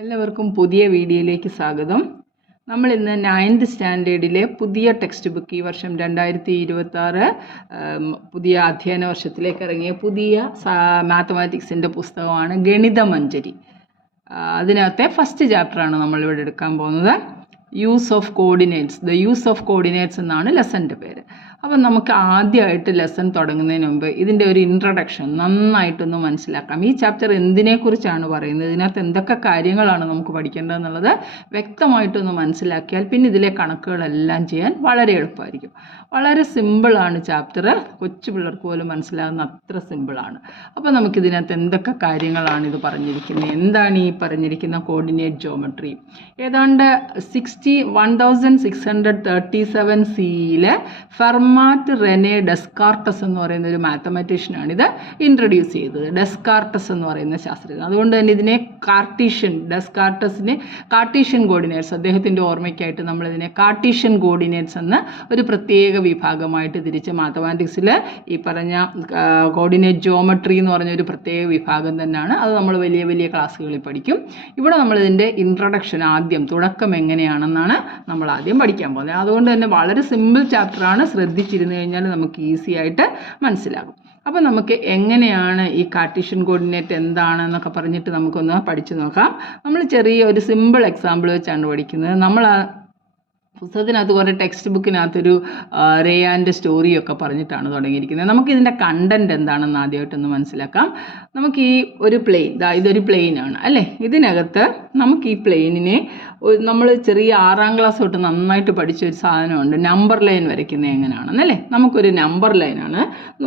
എല്ലാവർക്കും പുതിയ വീഡിയോയിലേക്ക് സ്വാഗതം. നമ്മൾ ഇന്ന് 9th സ്റ്റാൻഡേർഡിലെ പുതിയ ടെക്സ്റ്റ് ബുക്ക് ഈ വർഷം 2026 പുതിയ അധ്യയന വർഷത്തിലേക്ക് ഇറങ്ങിയ പുതിയ മാത്തമാറ്റിക്സിൻ്റെ പുസ്തകമാണ് ഗണിതമഞ്ജരി. അതിനകത്തെ ഫസ്റ്റ് ചാപ്റ്ററാണ് നമ്മളിവിടെ എടുക്കാൻ പോകുന്നത്. Use of coordinates. The use of coordinates എന്നാണ് ലെസൻ്റെ പേര്. അപ്പം നമുക്ക് ആദ്യമായിട്ട് ലെസൺ തുടങ്ങുന്നതിന് മുമ്പ് ഇതിൻ്റെ ഒരു ഇൻട്രഡക്ഷൻ നന്നായിട്ടൊന്ന് മനസ്സിലാക്കാം. ഈ ചാപ്റ്റർ എന്തിനെക്കുറിച്ചാണ് പറയുന്നത്, ഇതിനകത്ത് എന്തൊക്കെ കാര്യങ്ങളാണ് നമുക്ക് പഠിക്കേണ്ടതെന്നുള്ളത് വ്യക്തമായിട്ടൊന്ന് മനസ്സിലാക്കിയാൽ പിന്നെ ഇതിലെ കണക്കുകളെല്ലാം ചെയ്യാൻ വളരെ എളുപ്പമായിരിക്കും. വളരെ സിമ്പിളാണ് ചാപ്റ്റർ, കൊച്ചു പിള്ളേർക്ക് പോലും മനസ്സിലാകുന്ന അത്ര സിമ്പിളാണ്. അപ്പോൾ നമുക്കിതിനകത്ത് എന്തൊക്കെ കാര്യങ്ങളാണ് ഇത് പറഞ്ഞിരിക്കുന്നത്, എന്താണ് ഈ പറഞ്ഞിരിക്കുന്ന കോർഡിനേറ്റ് ജോമെട്രി. ഏതാണ്ട് 1637 സിയിലെ ഫെർമാറ്റ് റെനെ ഡെസ്കാർട്ടസ് എന്ന് പറയുന്ന ഒരു മാത്തമാറ്റീഷ്യനാണ് ഇത് ഇൻട്രൊഡ്യൂസ് ചെയ്തത്. ഡെസ്കാർട്ടസ് എന്ന് പറയുന്ന ശാസ്ത്രജ്ഞൻ. അതുകൊണ്ട് തന്നെ ഇതിനെ കാർട്ടീഷ്യൻ കോർഡിനേറ്റ്സ്, അദ്ദേഹത്തിൻ്റെ ഓർമ്മയ്ക്കായിട്ട് നമ്മളിതിനെ കാർട്ടീഷ്യൻ കോർഡിനേറ്റ്സ് എന്ന ഒരു പ്രത്യേക വിഭാഗമായിട്ട് തിരിച്ച് മാത്തമാറ്റിക്സിൽ ഈ പറഞ്ഞ കോർഡിനേറ്റ് ജോമെട്രി എന്ന് പറഞ്ഞൊരു പ്രത്യേക വിഭാഗം തന്നെയാണ്. അത് നമ്മൾ വലിയ വലിയ ക്ലാസ്സുകളിൽ പഠിക്കും. ഇവിടെ നമ്മളിതിൻ്റെ ഇൻട്രൊഡക്ഷൻ ആദ്യം തുടക്കം എങ്ങനെയാണെന്നാണ് നമ്മൾ ആദ്യം പഠിക്കാൻ പോകുന്നത്. അതുകൊണ്ട് തന്നെ വളരെ സിമ്പിൾ ചാപ്റ്ററാണ്. ശ്രദ്ധിച്ചിരുന്നു കഴിഞ്ഞാൽ നമുക്ക് ഈസി ആയിട്ട് മനസ്സിലാകും. അപ്പോൾ നമുക്ക് എങ്ങനെയാണ് ഈ കാർട്ടീഷ്യൻ കോർഡിനേറ്റ് എന്താണെന്നൊക്കെ പറഞ്ഞിട്ട് നമുക്കൊന്ന് പഠിച്ചു നോക്കാം. നമ്മൾ ചെറിയ ഒരു സിമ്പിൾ എക്സാമ്പിൾ വെച്ചാണ് പഠിക്കുന്നത്. നമ്മൾ പുസ്തകത്തിനകത്ത് കുറേ ടെക്സ്റ്റ് ബുക്കിനകത്തൊരു റേയാൻ്റെ സ്റ്റോറിയൊക്കെ പറഞ്ഞിട്ടാണ് തുടങ്ങിയിരിക്കുന്നത്. നമുക്കിതിൻ്റെ കണ്ടൻറ്റ് എന്താണെന്ന് ആദ്യമായിട്ടൊന്ന് മനസ്സിലാക്കാം. നമുക്ക് ഈ ഒരു പ്ലെയിൻ, ഇതൊരു പ്ലെയിനാണ് അല്ലേ. ഇതിനകത്ത് നമുക്ക് ഈ പ്ലെയിനിനെ നമ്മൾ ചെറിയ 6ാം ക്ലാസ് തൊട്ട് നന്നായിട്ട് പഠിച്ചൊരു സാധനമുണ്ട്, നമ്പർ ലൈൻ വരയ്ക്കുന്നത് എങ്ങനെയാണെന്നല്ലേ. നമുക്കൊരു നമ്പർ ലൈനാണ്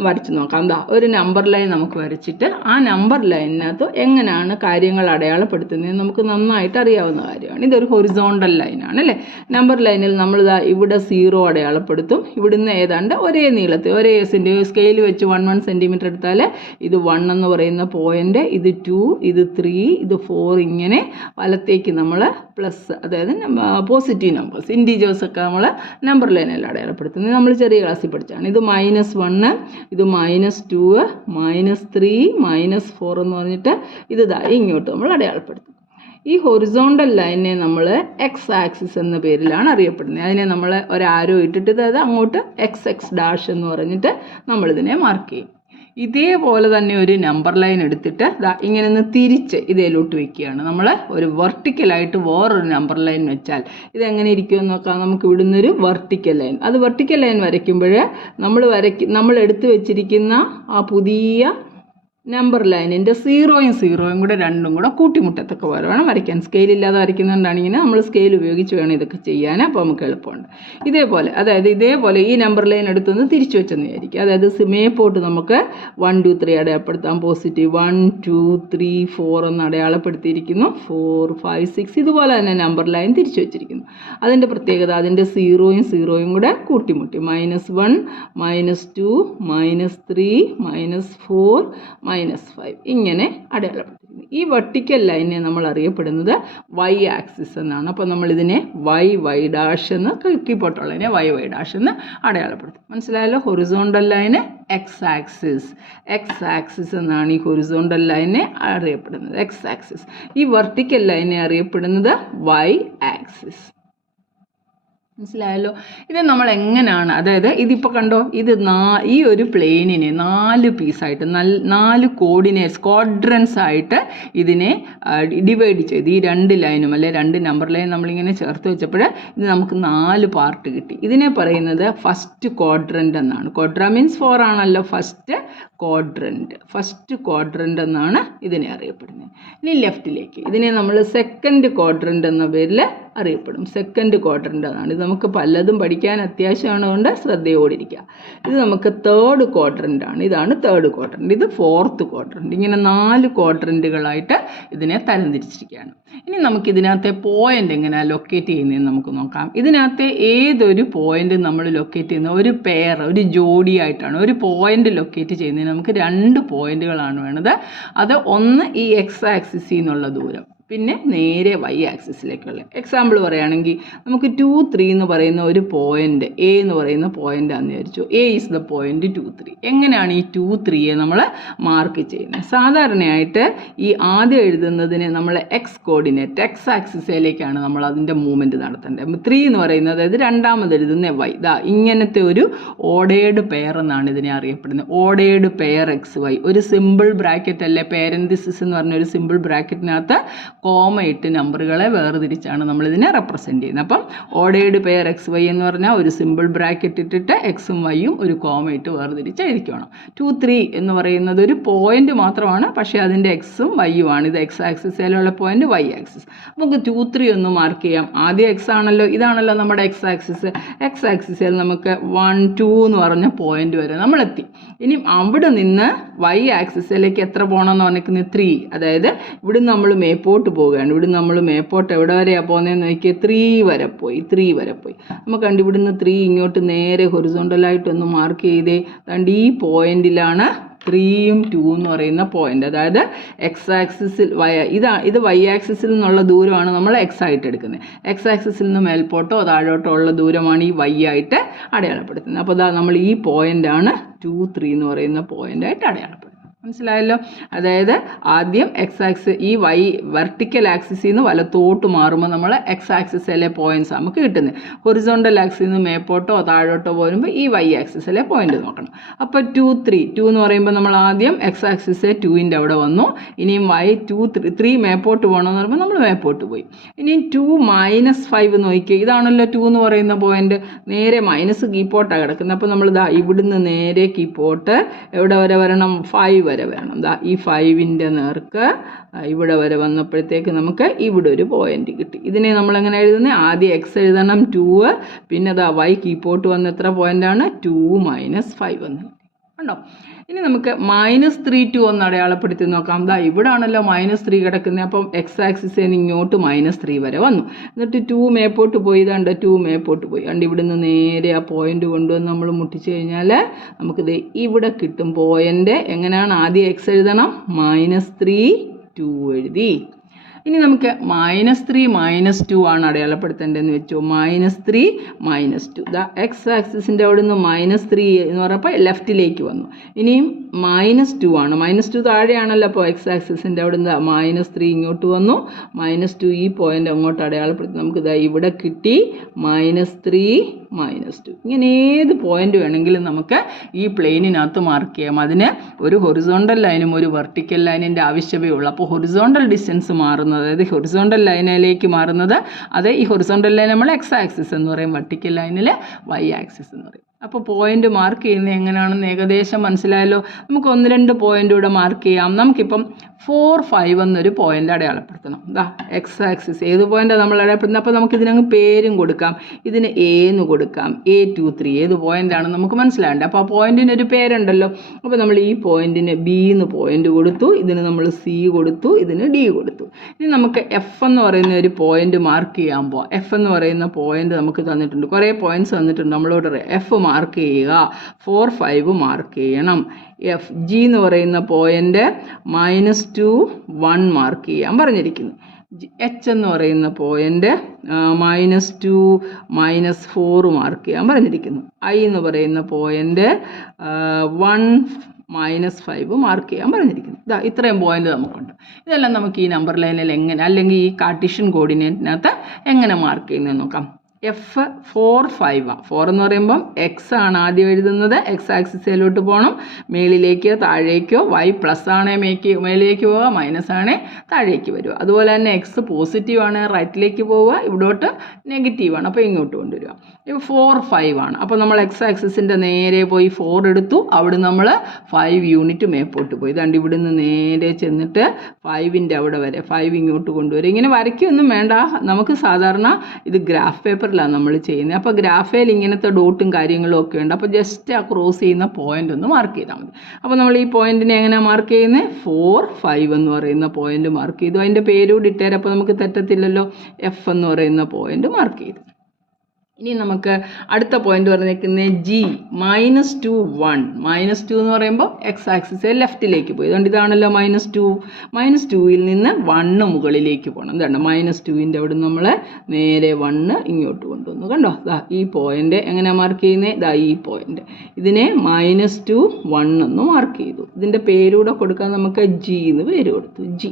വരച്ച് നോക്കാം. ഒരു നമ്പർ ലൈൻ നമുക്ക് വരച്ചിട്ട് ആ നമ്പർ ലൈനിനകത്ത് എങ്ങനെയാണ് കാര്യങ്ങൾ അടയാളപ്പെടുത്തുന്നത് നമുക്ക് നന്നായിട്ട് അറിയാവുന്ന കാര്യമാണ്. ഇതൊരു ഹൊറിസോണ്ടൽ ലൈനാണ് അല്ലേ. നമ്പർ ലൈനിൽ നമ്മളിതാ ഇവിടെ 0 അടയാളപ്പെടുത്തും. ഇവിടുന്ന് ഏതാണ്ട് ഒരേ നീളത്തിൽ ഒരേ സ്കെയിൽ വെച്ച് 1 സെൻറ്റിമീറ്റർ എടുത്താൽ ഇത് 1 എന്ന് പറയുന്ന പോയിൻ്റ്, ഇത് 2, ഇത് 3, ഇത് 4, ഇങ്ങനെ വലത്തേക്ക് നമ്മൾ പ്ലസ്, അതായത് പോസിറ്റീവ് നമ്പേഴ്സ് ഇൻറ്റീജേഴ്സൊക്കെ നമ്മൾ നമ്പർ ലൈനിൽ അടയാളപ്പെടുത്തുന്നത് നമ്മൾ ചെറിയ ക്ലാസ്സിൽ പഠിച്ചാണ്. ഇത് -1, ഇത് -2, -3, -4 എന്ന് പറഞ്ഞിട്ട് ഇത് ഇങ്ങോട്ട് നമ്മൾ അടയാളപ്പെടുത്തും. ഈ ഹൊറിസോണ്ടൽ ലൈനിനെ നമ്മൾ എക്സ് ആക്സിസ് എന്ന പേരിലാണ് അറിയപ്പെടുന്നത്. അതിനെ നമ്മൾ ഒരു ആരോ ഇട്ടിട്ട് അതായത് അങ്ങോട്ട് XX' എന്ന് പറഞ്ഞിട്ട് നമ്മളിതിനെ മാർക്ക് ചെയ്യും. ഇതേപോലെ തന്നെ ഒരു നമ്പർ ലൈൻ എടുത്തിട്ട് ഇങ്ങനെ ഒന്ന് തിരിച്ച് ഇതിലോട്ട് വെക്കുകയാണ്. നമ്മൾ ഒരു വെർട്ടിക്കലായിട്ട് വേറൊരു നമ്പർ ലൈൻ വെച്ചാൽ ഇതെങ്ങനെ ഇരിക്കുമെന്ന് നോക്കാം. നമുക്ക് ഇവിടുന്ന് ഒരു വെർട്ടിക്കൽ ലൈൻ, അത് വെർട്ടിക്കൽ ലൈൻ വരയ്ക്കുമ്പോൾ നമ്മൾ എടുത്തു വെച്ചിരിക്കുന്ന ആ പുതിയ നമ്പർ ലൈനിൻ്റെ 0യും കൂടെ രണ്ടും കൂടെ കൂട്ടിമുട്ടത്തൊക്കെ പോലെ വേണം വരയ്ക്കാൻ. സ്കെയിലില്ലാതെ വരയ്ക്കുന്നതുകൊണ്ടാണ് ഇങ്ങനെ നമ്മൾ സ്കെയിൽ ഉപയോഗിച്ച് വേണം ഇതൊക്കെ ചെയ്യാൻ. അപ്പോൾ നമുക്ക് എളുപ്പമുണ്ട്. ഇതേപോലെ ഈ നമ്പർ ലൈൻ എടുത്തൊന്ന് തിരിച്ചു വെച്ചെന്ന് വിചാരിക്കുക. അതായത് മേപ്പോട്ട് നമുക്ക് 1 2 3 അടയാളപ്പെടുത്താം. പോസിറ്റീവ് 1 2 3 4 എന്ന് അടയാളപ്പെടുത്തിയിരിക്കുന്നു. 4 5 6 ഇതുപോലെ തന്നെ നമ്പർ ലൈൻ തിരിച്ചു വെച്ചിരിക്കുന്നു. അതിൻ്റെ പ്രത്യേകത അതിൻ്റെ 0യും കൂടെ കൂട്ടിമുട്ടി -1 -2 -3 -4 -5 ഇങ്ങനെ അടയാളപ്പെടുത്തിയിരിക്കുന്നു. ഈ വെർട്ടിക്കൽ ലൈനെ നമ്മൾ അറിയപ്പെടുന്നത് Y ആക്സിസ് എന്നാണ്. അപ്പോൾ നമ്മളിതിനെ Y' എന്ന് കീപ്പോട്ടുള്ളതിനെ Y' എന്ന് അടയാളപ്പെടുത്തും. മനസ്സിലായല്ലോ. ഹൊറിസോണ്ടൽ ലൈന് X ആക്സിസ് എന്നാണ് ഈ ഹൊറിസോണ്ടൽ ലൈനെ അറിയപ്പെടുന്നത്, X ആക്സിസ്. ഈ വെർട്ടിക്കൽ ലൈനെ അറിയപ്പെടുന്നത് Y ആക്സിസ്. മനസ്സിലായല്ലോ. ഇത് നമ്മൾ എങ്ങനെയാണ്, അതായത് ഇതിപ്പോൾ കണ്ടോ, ഇത് ഈ ഒരു പ്ലെയിനിനെ 4 പീസായിട്ട് 4 ക്വാഡ്രൻസ് ആയിട്ട് ഇതിനെ ഡിവൈഡ് ചെയ്ത് ഈ 2 ലൈനും അല്ലെ 2 നമ്പർ ലൈൻ നമ്മളിങ്ങനെ ചേർത്ത് വെച്ചപ്പോൾ ഇത് നമുക്ക് 4 പാർട്ട് കിട്ടി. ഇതിനെ പറയുന്നത് ഫസ്റ്റ് ക്വാഡ്രൻ്റ് എന്നാണ്. ക്വാഡ്ര മീൻസ് 4 ആണല്ലോ. ഫസ്റ്റ് ക്വാഡ്രൻ്റ് എന്നാണ് ഇതിനെ അറിയപ്പെടുന്നത്. ഇനി ലെഫ്റ്റിലേക്ക് ഇതിനെ നമ്മൾ സെക്കൻഡ് ക്വാഡ്രൻ്റ് എന്ന പേരിൽ അറിയപ്പെടും. സെക്കൻഡ് ക്വാഡ്രൻ്റ് എന്നാണ്. ഇത് നമുക്ക് പലതും പഠിക്കാൻ അത്യാവശ്യമാണ്, കൊണ്ട് ശ്രദ്ധയോടിരിക്കുക. ഇത് നമുക്ക് തേർഡ് ക്വാഡ്രൻ്റ് ആണ്. ഇതാണ് തേർഡ് ക്വാഡ്രൻ്റ്. ഇത് ഫോർത്ത് ക്വാഡ്രൻ്റ്. ഇങ്ങനെ 4 ക്വാഡ്രൻ്റുകളായിട്ട് ഇതിനെ തരംതിരിച്ചിരിക്കുകയാണ്. ഇനി നമുക്ക് ഇതിനകത്തെ പോയിന്റ് എങ്ങനെയാണ് ലൊക്കേറ്റ് ചെയ്യുന്നതെന്ന് നമുക്ക് നോക്കാം. ഇതിനകത്തെ ഏതൊരു പോയിന്റ് നമ്മൾ ലൊക്കേറ്റ് ചെയ്യുന്ന ഒരു പെയർ, ഒരു ജോഡിയായിട്ടാണ്. ഒരു പോയിന്റ് ലൊക്കേറ്റ് ചെയ്യുന്നതിന് നമുക്ക് 2 പോയിന്റുകളാണ് വേണ്ടത്. അത് ഒന്ന് ഈ X ആക്സിസിൽ നിന്നുള്ള ദൂരം, പിന്നെ നേരെ y ആക്സിസിലേക്കുള്ള. എക്സാമ്പിൾ പറയുകയാണെങ്കിൽ നമുക്ക് 2, 3 എന്ന് പറയുന്ന ഒരു പോയിന്റ് എ എന്ന് പറയുന്ന പോയിന്റ് ആണെന്ന് വിചാരിച്ചു. A is the point 2, 3. എങ്ങനെയാണ് ഈ 2, 3യെ നമ്മൾ മാർക്ക് ചെയ്യുന്നത്? സാധാരണയായിട്ട് ഈ ആദ്യം എഴുതുന്നതിന് നമ്മൾ എക്സ് കോർഡിനേറ്റ് എക്സ് ആക്സിസിലേക്കാണ് നമ്മൾ അതിൻ്റെ മൂവ്മെൻറ്റ് നടത്തേണ്ടത്. 3 എന്ന് പറയുന്നത് അതായത് രണ്ടാമത് എഴുതുന്ന y. ഇതാ ഇങ്ങനത്തെ ഒരു ഓർഡേർഡ് പെയർ എന്നാണ് ഇതിനെ അറിയപ്പെടുന്നത്. Ordered pair x y. ഒരു സിമ്പിൾ ബ്രാക്കറ്റ് അല്ലേ, പാരന്തിസിസ് എന്ന് പറഞ്ഞ ഒരു സിമ്പിൾ ബ്രാക്കറ്റിനകത്ത് കോമ ഇട്ട് നമ്പറുകളെ വേർതിരിച്ചാണ് നമ്മളിതിനെ റെപ്രസെൻറ്റ് ചെയ്യുന്നത്. അപ്പം ഓർഡേർഡ് പെയർ എക്സ് വൈ എന്ന് പറഞ്ഞാൽ ഒരു സിമ്പിൾ ബ്രാക്കറ്റ് ഇട്ടിട്ട് എക്സും വൈയും ഒരു കോമ ഇട്ട് വേർതിരിച്ച് എഴുതിക്കണം. 2, 3 എന്ന് പറയുന്നത് ഒരു പോയിന്റ് മാത്രമാണ്, പക്ഷേ അതിൻ്റെ എക്സും വൈയും ആണ്. ഇത് എക്സ് ആക്സിസിലുള്ള പോയിന്റ്, വൈ ആക്സിസ്. നമുക്ക് 2, 3 ഒന്ന് മാർക്ക് ചെയ്യാം. ആദ്യം എക്സ് ആണല്ലോ, ഇതാണല്ലോ നമ്മുടെ എക്സ് ആക്സിസ്. എക്സ് ആക്സിസിൽ നമുക്ക് 1, 2 എന്ന് പറഞ്ഞ പോയിന്റ് വരെ നമ്മളെത്തി. ഇനി അവിടെ നിന്ന് വൈ ആക്സിസിലേക്ക് എത്ര പോകണമെന്ന് പറഞ്ഞിരിക്കുന്നത് 3. അതായത് ഇവിടുന്ന് നമ്മൾ മേപ്പോട്ട് പോവുകയാണ്. ഇവിടുന്ന് നമ്മൾ മേപ്പോട്ട് എവിടെ വരെയാണ് പോകുന്നതെന്ന് നോക്കിയാൽ 3 വരെ പോയി. നമുക്ക് കണ്ട് ഇവിടുന്ന് 3 ഇങ്ങോട്ട് നേരെ ഹൊറിസോണ്ടലായിട്ടൊന്ന് മാർക്ക് ചെയ്തേ. കണ്ട് ഈ പോയിന്റിലാണ് 3ഉം 2 എന്ന് പറയുന്ന പോയിന്റ്. അതായത് എക്സ് ആക്സിസിൽ ഇത് വൈ ആക്സിസിൽ നിന്നുള്ള ദൂരമാണ് നമ്മൾ എക്സ് ആയിട്ട് എടുക്കുന്നത്. എക്സ് ആക്സിസിൽ നിന്ന് മേൽപോട്ടോ താഴോട്ടോ ഉള്ള ദൂരമാണ് ഈ വൈ ആയിട്ട് അടയാളപ്പെടുത്തുന്നത്. അപ്പോൾ ഇതാ നമ്മൾ ഈ പോയിന്റാണ് 2, 3 എന്ന് പറയുന്ന പോയിന്റായിട്ട് അടയാളപ്പെടുത്തുന്നത്. മനസ്സിലായല്ലോ? അതായത് ആദ്യം എക്സ് ആക്സിസ് ഈ വൈ വെർട്ടിക്കൽ ആക്സിസിൽ നിന്ന് വലത്തോട്ട് മാറുമ്പോൾ നമ്മൾ എക്സ് ആക്സിസിലെ പോയിന്റ്സ് നമുക്ക് കിട്ടുന്നത്. ഹൊറിസോണ്ടൽ ആക്സിസിൽ നിന്ന് മേപ്പോട്ടോ താഴോട്ടോ പോരുമ്പോൾ ഈ വൈ ആക്സിസിലെ പോയിന്റ് നോക്കണം. അപ്പോൾ 2, 3 എന്ന് പറയുമ്പോൾ നമ്മൾ ആദ്യം എക്സ് ആക്സിസ് 2ൻ്റെ അവിടെ വന്നു. ഇനിയും വൈ 2, 3 മേപ്പോട്ട് പോകണമെന്ന് പറയുമ്പോൾ നമ്മൾ മേപ്പോട്ട് പോയി. ഇനിയും 2 - 5 നോക്കിക്കുക. ഇതാണല്ലോ 2 എന്ന് പറയുന്ന പോയിന്റ്. നേരെ മൈനസ് കീപ്പോട്ടാണ് കിടക്കുന്നത്. അപ്പോൾ നമ്മൾ ഇതാ ഇവിടുന്ന് നേരെ കീപ്പോട്ട് എവിടെ വരെ വരണം? 5 വരെ വരണം. ദാ ഈ 5ൻ്റെ നേർക്ക് ഇവിടെ വരെ വന്നപ്പോഴത്തേക്ക് നമുക്ക് ഇവിടെ ഒരു പോയിന്റ് കിട്ടി. ഇതിനെ നമ്മൾ എങ്ങനെ എഴുതുന്നത്? ആദ്യം എക്സ് എഴുതണം 2, പിന്നെ ദാ വൈ കീപ്പോട്ട് വന്ന എത്ര പോയിന്റാണ്? 2 - 5 എന്ന് കണ്ടോ. ഇനി നമുക്ക് -3, 2 ഒന്ന് അടയാളപ്പെടുത്തി നോക്കാം. ദാ ഇവിടെ ആണല്ലോ -3 കിടക്കുന്നത്. അപ്പം എക്സ് ആക്സിസിൽ നിന്ന് ഇങ്ങോട്ട് -3 വരെ വന്നു. എന്നിട്ട് 2 മേപ്പോട്ട് പോയി. ഇതാണ്ട് 2 മേപ്പോട്ട് പോയി. അതുകൊണ്ട് ഇവിടുന്ന് നേരെ ആ പോയിന്റ് കൊണ്ടുവന്ന് നമ്മൾ മുട്ടിച്ച് കഴിഞ്ഞാൽ നമുക്കിത് ഇവിടെ കിട്ടും പോയിന്റ്. എങ്ങനെയാണ്? ആദ്യം എക്സ് എഴുതണം, -3, 2 എഴുതി. ഇനി നമുക്ക് -3 - 2 ആണ് അടയാളപ്പെടുത്തേണ്ടതെന്ന് വെച്ചു. -3 - 2. ദാ എക്സ് ആക്സിസിൻ്റെ അവിടെ നിന്ന് -3 എന്ന് പറഞ്ഞപ്പോൾ ലെഫ്റ്റിലേക്ക് വന്നു. ഇനിയും -2 ആണ്. -2 താഴെയാണല്ലോ. അപ്പോൾ എക്സ് ആക്സിസിൻ്റെ അവിടെ നിന്ന് -3 ഇങ്ങോട്ട് വന്നു. -2 ഈ പോയിന്റ് അങ്ങോട്ട് അടയാളപ്പെടുത്തി. നമുക്ക് ഇതാ ഇവിടെ കിട്ടി -3 - 2. ഇങ്ങനെ ഏത് പോയിന്റ് വേണമെങ്കിലും നമുക്ക് ഈ പ്ലെയിനിനകത്ത് മാർക്ക് ചെയ്യാം. അതിന് ഒരു ഹൊറിസോണ്ടൽ ലൈനും ഒരു വെർട്ടിക്കൽ ലൈനിൻ്റെ ആവശ്യമേ ഉള്ളൂ. അപ്പോൾ ഹൊറിസോണ്ടൽ ഡിസ്റ്റൻസ് മാറുന്നത്, അതായത് ഹൊറിസോണ്ടൽ ലൈനിലേക്ക് മാറുന്നത്, അത് ഈ ഹൊറിസോണ്ടൽ ലൈൻ നമ്മൾ എക്സ് ആക്സിസ് എന്ന് പറയും, വെർട്ടിക്കൽ ലൈനിൽ വൈ ആക്സിസ് എന്ന് പറയും. അപ്പോൾ പോയിന്റ് മാർക്ക് ചെയ്യുന്നത് എങ്ങനെയാണെന്ന് ഏകദേശം മനസ്സിലായല്ലോ. നമുക്ക് 1, 2 പോയിന്റ് ഇവിടെ മാർക്ക് ചെയ്യാം. നമുക്കിപ്പം 4, 5 എന്നൊരു പോയിന്റ് അടയാളപ്പെടുത്തണം. ദാ എക്സ് ആക്സിസ് ഏത് പോയിന്റാണ് നമ്മൾ അടയാളപ്പെടുത്തുന്നത്? അപ്പോൾ നമുക്ക് ഇതിനങ്ങ് പേരും കൊടുക്കാം. ഇതിന് എ എന്ന് കൊടുക്കാം. A, 2, 3 ഏത് പോയിന്റാണെന്ന് നമുക്ക് മനസ്സിലാകണ്ടേ. അപ്പോൾ ആ പോയിന്റിനൊരു പേരുണ്ടല്ലോ. അപ്പോൾ നമ്മൾ ഈ പോയിന്റിന് ബി എന്ന് പോയിന്റ് കൊടുത്തു, ഇതിന് നമ്മൾ സി കൊടുത്തു, ഇതിന് ഡി കൊടുത്തു. ഇനി നമുക്ക് എഫ് എന്ന് പറയുന്ന ഒരു പോയിന്റ് മാർക്ക് ചെയ്യാൻ പോവാം. എഫ് എന്ന് പറയുന്ന പോയിന്റ് നമുക്ക് തന്നിട്ടുണ്ട്, കുറേ പോയിന്റ്സ് തന്നിട്ടുണ്ട്. നമ്മളോട് എഫ് മാർക്ക് ചെയ്യുക, 4, 5 മാർക്ക് ചെയ്യണം. എഫ് ജി എന്ന് പറയുന്ന പോയിന്റ് -2, 1 മാർക്ക് ചെയ്യാൻ പറഞ്ഞിരിക്കുന്നു. എച്ച് എന്ന് പറയുന്ന പോയിന്റ് -2, -4 മാർക്ക് ചെയ്യാൻ പറഞ്ഞിരിക്കുന്നു. ഐ എന്ന് പറയുന്ന പോയിന്റ് 1, -5 മാർക്ക് ചെയ്യാൻ പറഞ്ഞിരിക്കുന്നു. ഇതാ ഇത്രയും പോയിന്റ് നമുക്കുണ്ട്. ഇതെല്ലാം നമുക്ക് ഈ നമ്പർ ലൈനിൽ എങ്ങനെ, അല്ലെങ്കിൽ ഈ കാർട്ടീഷ്യൻ കോർഡിനേറ്റിനകത്ത് എങ്ങനെ മാർക്ക് ചെയ്യുന്നതെന്ന് നോക്കാം. എഫ് 4, 5 ആണ്. 4 എന്ന് പറയുമ്പം എക്സ് ആണ് ആദ്യം എഴുതുന്നത്. എക്സ് ആക്സിസിലോട്ട് പോകണം. മേളിലേക്കോ താഴേക്കോ. വൈ പ്ലസ് ആണേ മേളിലേക്ക് പോവുക, മൈനസ് ആണേ താഴേക്ക് വരിക. അതുപോലെ തന്നെ എക്സ് പോസിറ്റീവ് ആണ്, റൈറ്റിലേക്ക് പോവുക. ഇവിടോട്ട് നെഗറ്റീവ് ആണ്, അപ്പോൾ ഇങ്ങോട്ട് കൊണ്ടുവരിക. ഇപ്പോൾ 4, 5 ആണ്. അപ്പോൾ നമ്മൾ എക്സ് ആക്സിസിൻ്റെ നേരെ പോയി 4 എടുത്തു. അവിടെ നമ്മൾ 5 യൂണിറ്റ് മേപ്പോട്ട് പോയി. ഇതാണ്ട് ഇവിടുന്ന് നേരെ ചെന്നിട്ട് 5ൻ്റെ അവിടെ വരെ 5 ഇങ്ങോട്ട് കൊണ്ടുവരും. ഇങ്ങനെ വരയ്ക്കൊന്നും വേണ്ട. നമുക്ക് സാധാരണ ഇത് ഗ്രാഫ് പേപ്പറിലാണ് നമ്മൾ ചെയ്യുന്നത്. അപ്പോൾ ഗ്രാഫേൽ ഇങ്ങനത്തെ ഡോട്ടും കാര്യങ്ങളും ഒക്കെ ഉണ്ട്. അപ്പോൾ ജസ്റ്റ് ആ ക്രോസ് ചെയ്യുന്ന പോയിന്റ് ഒന്ന് മാർക്ക് ചെയ്താൽ മതി. അപ്പോൾ നമ്മൾ ഈ പോയിന്റിനെ എങ്ങനെയാണ് മാർക്ക് ചെയ്യുന്നത്? 4, 5 എന്ന് പറയുന്ന പോയിന്റ് മാർക്ക് ചെയ്തു. അതിൻ്റെ പേരൂടെ ഇട്ടേരം, അപ്പോൾ നമുക്ക് തെറ്റത്തില്ലല്ലോ. എഫ് എന്ന് പറയുന്ന പോയിന്റ് മാർക്ക് ചെയ്തു. ഇനി നമുക്ക് അടുത്ത പോയിന്റ് പറഞ്ഞിരിക്കുന്നത് ജി -2 1. -2 എന്ന് പറയുമ്പോൾ എക്സ് ആക്സിസ് ലെഫ്റ്റിലേക്ക് പോയി. അതുകൊണ്ട് ഇതാണല്ലോ -2. -2ൽ നിന്ന് 1 മുകളിലേക്ക് പോകണം. എന്താണ് -2ൻ്റെ അവിടെ നമ്മൾ നേരെ 1 ഇങ്ങോട്ട് കൊണ്ടുവന്നു. കണ്ടോ, ഈ പോയിന്റ് എങ്ങനെ മാർക്ക് ചെയ്യുന്നത്? ഈ പോയിന്റ് ഇതിനെ -2 1 എന്ന് മാർക്ക് ചെയ്തു. ഇതിൻ്റെ പേരൂടെ കൊടുക്കാൻ നമുക്ക് ജി എന്ന് പേര് കൊടുത്തു, ജി.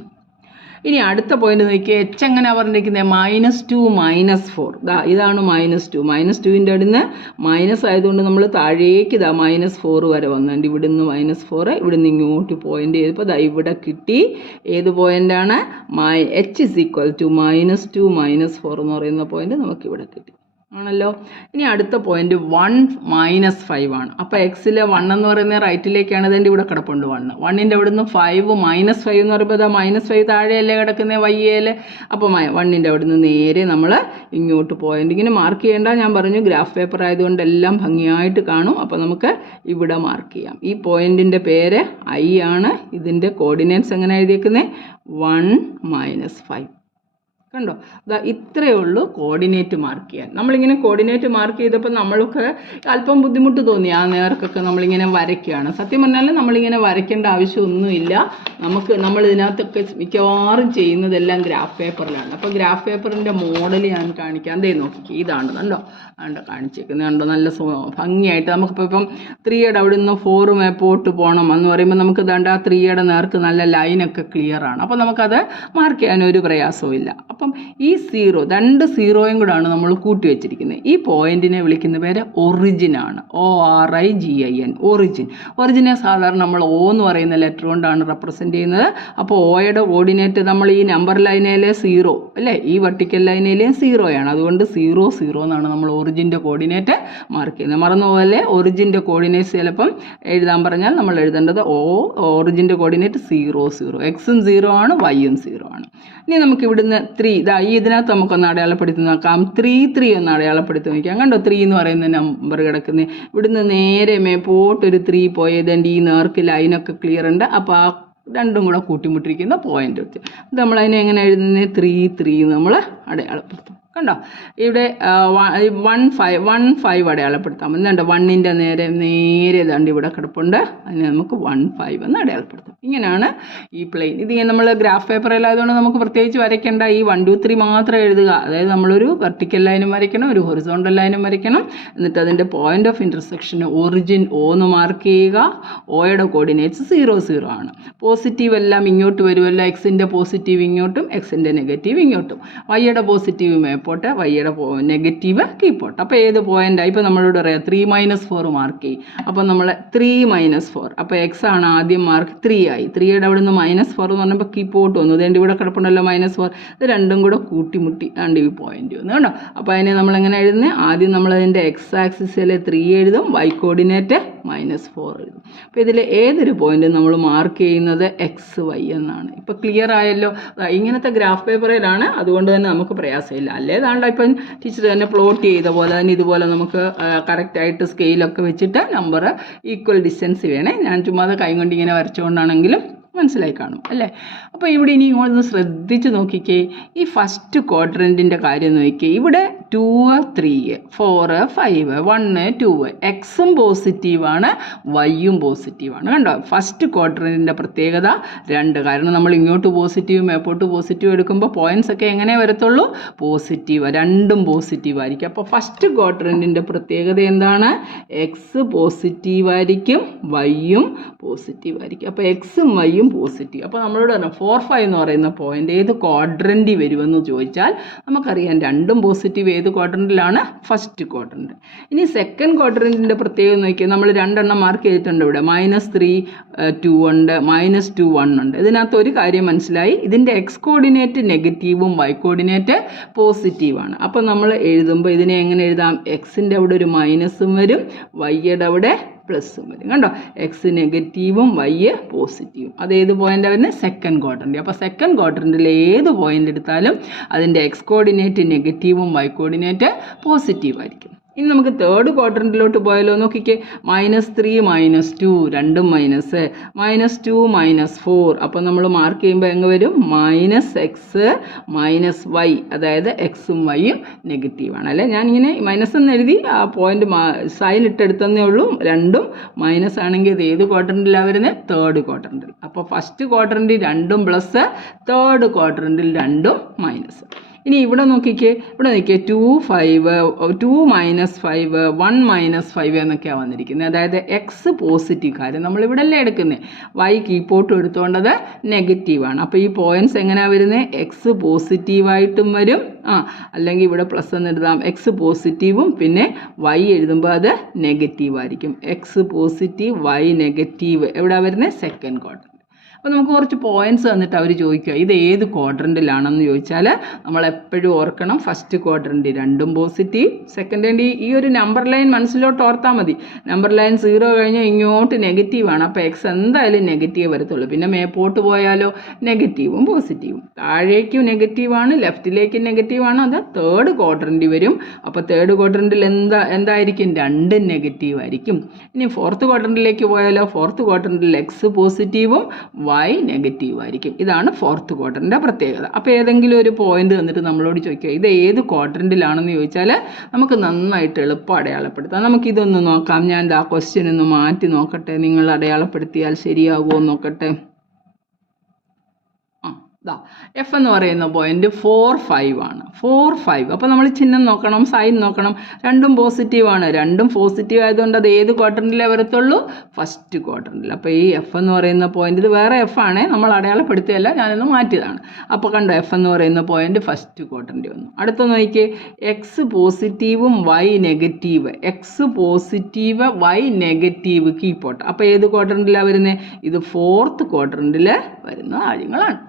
ഇനി അടുത്ത പോയിന്റ് നോക്കിയാൽ എച്ച് എങ്ങനെയാണ് പറഞ്ഞിരിക്കുന്നത്? -2 -4. ഇതാണ് -2. -2ൻ്റെ അവിടുന്ന് മൈനസ് ആയതുകൊണ്ട് നമ്മൾ താഴേക്ക് -4 വരെ വന്നുണ്ട്. ഇവിടുന്ന് -4, ഇവിടുന്ന് ഇങ്ങോട്ട് പോയിന്റ് ചെയ്തപ്പോൾ ഇവിടെ കിട്ടി. ഏത് പോയിന്റാണ്? H = -2 -4 എന്ന് പറയുന്ന പോയിന്റ് നമുക്ക് ഇവിടെ കിട്ടി ആണല്ലോ. ഇനി അടുത്ത പോയിന്റ് 1 -5 ആണ്. അപ്പോൾ എക്സിൽ 1 എന്ന് പറയുന്നത് റൈറ്റിലേക്കാണ്. അതിൻ്റെ ഇവിടെ കിടപ്പുണ്ട് 1. 1ൻ്റെ അവിടെ നിന്ന് 5 -5 എന്ന് പറയുമ്പോൾ -5 താഴെയല്ലേ കിടക്കുന്നത് വയ്യേൽ. അപ്പോൾ 1ൻ്റെ അവിടെ നിന്ന് നേരെ നമ്മൾ ഇങ്ങോട്ട് പോയിന്റ് ഇങ്ങനെ മാർക്ക് ചെയ്യേണ്ട. ഞാൻ പറഞ്ഞു ഗ്രാഫ് പേപ്പർ ആയതുകൊണ്ട് എല്ലാം ഭംഗിയായിട്ട് കാണും. അപ്പോൾ നമുക്ക് ഇവിടെ മാർക്ക് ചെയ്യാം. ഈ പോയിന്റിൻ്റെ പേര് I ആണ്. ഇതിൻ്റെ കോർഡിനേറ്റ്സ് എങ്ങനെ എഴുതിയേക്കുന്നത്? 1 -5. കണ്ടോ, ഇത്രയേ ഉള്ളൂ കോർഡിനേറ്റ് മാർക്ക് ചെയ്യാൻ. നമ്മളിങ്ങനെ കോർഡിനേറ്റ് മാർക്ക് ചെയ്തപ്പോൾ നമ്മൾക്ക് അല്പം ബുദ്ധിമുട്ട് തോന്നി. ആ നേർക്കൊക്കെ നമ്മളിങ്ങനെ വരയ്ക്കുകയാണ്. സത്യം പറഞ്ഞാൽ നമ്മളിങ്ങനെ വരയ്ക്കേണ്ട ആവശ്യമൊന്നുമില്ല. നമ്മൾ ഇതിനകത്തൊക്കെ മിക്കവാറും ചെയ്യുന്നതെല്ലാം ഗ്രാഫ് പേപ്പറിലാണ്. അപ്പോൾ ഗ്രാഫ് പേപ്പറിൻ്റെ മോഡൽ ഞാൻ കാണിക്കാം. അതേ നോക്കിക്കേ, ഇതാണ് കണ്ടോ, കാണിച്ചേക്കുന്നത് കണ്ടോ, നല്ല ഭംഗിയായിട്ട്. നമുക്കിപ്പോൾ ഇപ്പം 3യുടെ അവിടെ നിന്ന് 4 മേപ്പോട്ട് പോകണം എന്ന് പറയുമ്പോൾ നമുക്ക് ദാണ്ട് ആ 3യുടെ നേർക്ക് നല്ല ലൈനൊക്കെ ക്ലിയർ ആണ്. അപ്പോൾ നമുക്കത് മാർക്ക് ചെയ്യാൻ ഒരു പ്രയാസവും ഇല്ല. അപ്പം ഈ 0, 2 0യും കൂടാണ് നമ്മൾ കൂട്ടി വെച്ചിരിക്കുന്നത്. ഈ പോയിന്റിനെ വിളിക്കുന്ന പേര് ഒറിജിൻ ആണ്. ORIGIN, origin. ഒറിജിനെ സാധാരണ നമ്മൾ O എന്ന് പറയുന്ന ലെറ്റർ കൊണ്ടാണ് റെപ്രസെൻറ്റ് ചെയ്യുന്നത്. അപ്പോൾ ഓയുടെ കോർഡിനേറ്റ് നമ്മൾ ഈ നമ്പർ ലൈനയിലെ 0 അല്ലേ, ഈ വെർട്ടിക്കൽ ലൈനയിലെയും 0 ആണ്. അതുകൊണ്ട് 0 0 എന്നാണ് നമ്മൾ ഒറിജിൻ്റെ കോർഡിനേറ്റ് മാർക്ക് ചെയ്യുന്നത്. മറന്നുപോലെ ഒറിജിൻ്റെ കോർഡിനേറ്റ്സ് ചിലപ്പം എഴുതാൻ പറഞ്ഞാൽ നമ്മൾ എഴുതേണ്ടത് ഒറിജിൻ്റെ കോർഡിനേറ്റ് 0 0. എക്സും 0 ആണ്, വൈയും 0 ആണ്. ഇനി നമുക്ക് ഇവിടുന്ന് 3 ഇതിനകത്ത് നമുക്കൊന്ന് അടയാളപ്പെടുത്തി നോക്കാം. 3 3 ഒന്ന് അടയാളപ്പെടുത്തി നോക്കാം. കണ്ടോ, 3 എന്ന് പറയുന്ന നമ്പർ കിടക്കുന്നത്. ഇവിടുന്ന് നേരെ മേപ്പോട്ടൊരു 3 പോയതുകൊണ്ട് ഈ നേർക്ക് ലൈനൊക്കെ ക്ലിയർ ഉണ്ട്. അപ്പോൾ ആ രണ്ടും കൂടെ കൂട്ടിമുട്ടിരിക്കുന്ന പോയിന്റ് വെച്ച് നമ്മളതിനെ എങ്ങനെ എഴുതുന്നത്? 3 3 നമ്മൾ അടയാളപ്പെടുത്തും. കണ്ടോ, ഇവിടെ 1 5 അടയാളപ്പെടുത്താം. എന്താണ്ട് 1ൻ്റെ നേരെ ദാണ്ട് ഇവിടെ കിടപ്പുണ്ട്. അതിനെ നമുക്ക് 1 5 എന്ന് അടയാളപ്പെടുത്താം. ഇങ്ങനെയാണ് ഈ പ്ലെയിൻ. ഇതിങ്ങനെ നമ്മൾ ഗ്രാഫ് പേപ്പറിലായതുകൊണ്ട് നമുക്ക് പ്രത്യേകിച്ച് വരയ്ക്കേണ്ട. ഈ 1 2 3 മാത്രം എഴുതുക. അതായത് നമ്മളൊരു വെർട്ടിക്കൽ ലൈനും വരയ്ക്കണം, ഒരു ഹൊറിസോണ്ടൽ ലൈനും വരയ്ക്കണം. എന്നിട്ട് അതിൻ്റെ പോയിന്റ് ഓഫ് ഇൻ്റർസെക്ഷന് ഒറിജിൻ O എന്ന് മാർക്ക് ചെയ്യുക. ഓയുടെ കോർഡിനേറ്റ്സ് 0 0 ആണ്. പോസിറ്റീവ് എല്ലാം ഇങ്ങോട്ട് വരുമല്ലോ. എക്സിൻ്റെ പോസിറ്റീവ് ഇങ്ങോട്ടും, എക്സിൻ്റെ നെഗറ്റീവ് ഇങ്ങോട്ടും. വൈയുടെ പോസിറ്റീവ് മേപ്പോട്ട്, വൈയുടെ നെഗറ്റീവ് കീപ്പോട്ട്. അപ്പോൾ ഏത് പോയിൻ്റാണ്? ഇപ്പോൾ നമ്മളോട് പറയാം 3 -4 മാർക്ക് ചെയ്യും. അപ്പോൾ നമ്മൾ 3 -4. അപ്പോൾ എക്സ് ആണ് ആദ്യം മാർക്ക്, 3 ആയി. 3യുടെ അവിടെ നിന്ന് -4 എന്ന് പറഞ്ഞപ്പോൾ കീപ്പോട്ട് വന്നു. അതുകൊണ്ട് ഇവിടെ കിടപ്പുണ്ടല്ലോ -4. ഇത് രണ്ടും കൂടെ കൂട്ടിമുട്ടി ആണ്ട് ഈ പോയിന്റ് വന്നു. കണ്ടോ, അപ്പോൾ അതിനെ നമ്മൾ എങ്ങനെ എഴുതുന്നത്? ആദ്യം നമ്മൾ അതിൻ്റെ എക്സ് ആക്സിസിലെ 3 എഴുതും, വൈ കോർഡിനേറ്റ് -4 എഴുതും. അപ്പോൾ ഇതിൽ ഏതൊരു പോയിന്റും നമ്മൾ മാർക്ക് ചെയ്യുന്നത് XY എന്നാണ്. ഇപ്പോൾ ക്ലിയർ ആയല്ലോ. ഇങ്ങനത്തെ ഗ്രാഫ് പേപ്പറിലാണ്, അതുകൊണ്ട് തന്നെ നമുക്ക് പ്രയാസമില്ല. അല്ലേതാണ്ട് ഇപ്പം ടീച്ചർ തന്നെ പ്ലോട്ട് ചെയ്ത പോലെ തന്നെ ഇതുപോലെ നമുക്ക് കറക്റ്റായിട്ട് സ്കെയിലൊക്കെ വെച്ചിട്ട് നമ്പർ ഈക്വൽ ഡിസ്റ്റൻസ് വേണേ. ഞാൻ ചുമ്മാ കൈ കൊണ്ട് ഇങ്ങനെ വരച്ചുകൊണ്ടാണെങ്കിലും മനസ്സിലായി കാണും അല്ലേ. അപ്പോൾ ഇവിടെ ഇനി ഇങ്ങോട്ടൊന്ന് ശ്രദ്ധിച്ച് നോക്കിക്കേ. ഈ ഫസ്റ്റ് ക്വാഡ്രൻറ്റിൻ്റെ കാര്യം നോക്കിക്കേ. ഇവിടെ 2 3 4 5 1 2. എക്സും പോസിറ്റീവാണ്, വൈയും പോസിറ്റീവാണ്. കണ്ടോ, ഫസ്റ്റ് ക്വാഡ്രൻറ്റിൻ്റെ പ്രത്യേകത 2. കാരണം നമ്മൾ ഇങ്ങോട്ട് പോസിറ്റീവ് മേപ്പോട്ട് പോസിറ്റീവ് എടുക്കുമ്പോൾ പോയിൻറ്റ്സ് ഒക്കെ എങ്ങനെ വരത്തുള്ളൂ? പോസിറ്റീവ്, രണ്ടും പോസിറ്റീവ് ആയിരിക്കും. അപ്പോൾ ഫസ്റ്റ് ക്വാഡ്രൻറ്റിൻ്റെ പ്രത്യേകത എന്താണ്? എക്സ് പോസിറ്റീവായിരിക്കും, വൈയും പോസിറ്റീവായിരിക്കും. അപ്പോൾ എക്സും വൈയും പോസിറ്റീവ്. അപ്പോൾ നമ്മളോട് പറഞ്ഞു 4 5 എന്ന് പറയുന്ന പോയിന്റ് ഏത് ക്വാഡ്രൻറ്റിൽ വരുമെന്ന് ചോദിച്ചാൽ നമുക്കറിയാം രണ്ടും പോസിറ്റീവ്. ഏത് ക്വാഡ്രൻറ്റിലാണ്? First quadrant. ഇനി സെക്കൻഡ് ക്വാഡ്രൻറ്റിൻ്റെ പ്രത്യേകത നോക്കിയാൽ നമ്മൾ 2 മാർക്ക് ചെയ്തിട്ടുണ്ട്. ഇവിടെ -3 2 ഉണ്ട്, -2 1 ഉണ്ട്. ഇതിനകത്ത് ഒരു കാര്യം മനസ്സിലായി. ഇതിൻ്റെ എക്സ് കോർഡിനേറ്റ് നെഗറ്റീവും വൈ കോർഡിനേറ്റ് പോസിറ്റീവാണ്. അപ്പോൾ നമ്മൾ എഴുതുമ്പോൾ ഇതിനെ എങ്ങനെ എഴുതാം? എക്സിൻ്റെ അവിടെ ഒരു മൈനസും വരും, വൈയുടെ അവിടെ പ്ലസും വരും. കണ്ടോ, എക്സ് നെഗറ്റീവും വൈ പോസിറ്റീവും. അത് ഏത് പോയിൻ്റാണ് വരുന്നത്? Second quadrant. അപ്പോൾ സെക്കൻഡ് ക്വാഡ്രൻറ്റിൽ ഏത് പോയിൻ്റ് എടുത്താലും അതിൻ്റെ എക്സ് കോർഡിനേറ്റ് നെഗറ്റീവും വൈ കോർഡിനേറ്റ് പോസിറ്റീവ് ആയിരിക്കും. ഇനി നമുക്ക് തേർഡ് ക്വാഡ്രൻറ്റിലോട്ട് പോയാലോ, നോക്കിക്കേ. -3 -2 രണ്ടും മൈനസ്, -2 -4. അപ്പം നമ്മൾ മാർക്ക് ചെയ്യുമ്പോൾ എങ്ങ് വരും -x -y, അതായത് എക്സും വൈയും നെഗറ്റീവാണ് അല്ലേ. ഞാനിങ്ങനെ മൈനസ് എന്ന് എഴുതി ആ പോയിന്റ് സൈൻ ഇട്ടെടുത്തന്നേ ഉള്ളൂ. രണ്ടും മൈനസ് ആണെങ്കിൽ ഇത് ഏത് ക്വാഡ്രൻറ്റിലാണ് വരുന്നത്? തേർഡ് ക്വാഡ്രൻറ്റിൽ. അപ്പോൾ ഫസ്റ്റ് ക്വാഡ്രൻറ്റിൽ രണ്ടും പ്ലസ്, തേർഡ് ക്വാഡ്രൻറ്റിൽ രണ്ടും മൈനസ്. ഇനി ഇവിടെ നോക്കിക്കേ, 2 5 2 -5 1 -5 എന്നൊക്കെയാണ് വന്നിരിക്കുന്നത്. അതായത് എക്സ് പോസിറ്റീവ്, കാര്യം നമ്മളിവിടെ അല്ലേ എടുക്കുന്നത്, വൈ കീപ്പോട്ടും എടുത്തുകൊണ്ടത് നെഗറ്റീവാണ്. അപ്പോൾ ഈ പോയിൻറ്റ്സ് എങ്ങനെയാണ് വരുന്നത്? എക്സ് പോസിറ്റീവായിട്ടും വരും, അല്ലെങ്കിൽ ഇവിടെ പ്ലസ് എന്ന് എഴുതാം, എക്സ് പോസിറ്റീവും പിന്നെ വൈ എഴുതുമ്പോൾ അത് നെഗറ്റീവായിരിക്കും. എക്സ് പോസിറ്റീവ് വൈ നെഗറ്റീവ് എവിടെയാണ് വരുന്നത്? Second quadrant. അപ്പോൾ നമുക്ക് കുറച്ച് പോയിൻറ്റ്സ് തന്നിട്ട് അവർ ചോദിക്കുക ഇത് ഏത് ക്വാഡ്രൻറ്റിലാണെന്ന് ചോദിച്ചാൽ നമ്മൾ എപ്പോഴും ഓർക്കണം, ഫസ്റ്റ് ക്വാഡ്രൻറ്റ് രണ്ടും പോസിറ്റീവ്, സെക്കൻഡ് ഈ ഒരു നമ്പർ ലൈൻ മനസ്സിലോട്ട് ഓർത്താൽ മതി. നമ്പർ ലൈൻ 0 കഴിഞ്ഞാൽ ഇങ്ങോട്ട് നെഗറ്റീവാണ്. അപ്പോൾ എക്സ് എന്തായാലും നെഗറ്റീവ് വരത്തുള്ളൂ. പിന്നെ മേപ്പോട്ട് പോയാലോ നെഗറ്റീവും പോസിറ്റീവും, താഴേക്കും നെഗറ്റീവാണ്, ലെഫ്റ്റിലേക്കും നെഗറ്റീവാണ്. അത് തേർഡ് ക്വാഡ്രൻറ്റ് വരും. അപ്പോൾ തേർഡ് ക്വാഡ്രൻറ്റിൽ എന്തായിരിക്കും? രണ്ടും നെഗറ്റീവ് ആയിരിക്കും. ഇനി ഫോർത്ത് ക്വാഡ്രൻറ്റിലേക്ക് പോയാലോ, ഫോർത്ത് ക്വാഡ്രൻറ്റിൽ എക്സ് പോസിറ്റീവും വൈ നെഗറ്റീവ് ആയിരിക്കും. ഇതാണ് ഫോർത്ത് ക്വാഡ്രൻറ്റിൻ്റെ പ്രത്യേകത. അപ്പോൾ ഏതെങ്കിലും ഒരു പോയിന്റ് തന്നിട്ട് നമ്മളോട് ചോദിക്കുക ഇത് ഏത് ക്വാഡ്രൻറ്റിലാണെന്ന് ചോദിച്ചാൽ നമുക്ക് നന്നായിട്ട് എളുപ്പം അടയാളപ്പെടുത്താം. നമുക്കിതൊന്ന് നോക്കാം. ഞാൻ ആ ക്വസ്റ്റ്യൻ ഒന്ന് മാറ്റി നോക്കട്ടെ, നിങ്ങൾ അടയാളപ്പെടുത്തിയാൽ ശരിയാകുമോ നോക്കട്ടെ. എഫ് എന്ന് പറയുന്ന പോയിന്റ് 4 5 ആണ്. 4 5. അപ്പോൾ നമ്മൾ ചിഹ്നം നോക്കണം, സൈൻ നോക്കണം. രണ്ടും പോസിറ്റീവാണ്. രണ്ടും പോസിറ്റീവ് ആയതുകൊണ്ട് അത് ഏത് ക്വാഡ്രൻറ്റിലേ വരത്തുള്ളൂ? ഫസ്റ്റ് ക്വാഡ്രൻറ്റിൽ. അപ്പോൾ ഈ എഫ് എന്ന് പറയുന്ന പോയിന്റ്, ഇത് വേറെ എഫ് ആണ്, നമ്മൾ അടയാളപ്പെടുത്തിയല്ല, ഞാനൊന്ന് മാറ്റിയതാണ്. അപ്പോൾ കണ്ടോ, എഫ് എന്ന് പറയുന്ന പോയിന്റ് ഫസ്റ്റ് ക്വാഡ്രൻറ്റ് വന്നു. അടുത്ത നോക്കിയേ, എക്സ് പോസിറ്റീവും y negative, x positive y negative കീപ്പോട്ട്. അപ്പോൾ ഏത് ക്വാഡ്രൻറ്റിലാണ് വരുന്നത്? ഇത് ഫോർത്ത് ക്വാഡ്രൻറ്റിൽ വരുന്ന കാര്യങ്ങളാണ്.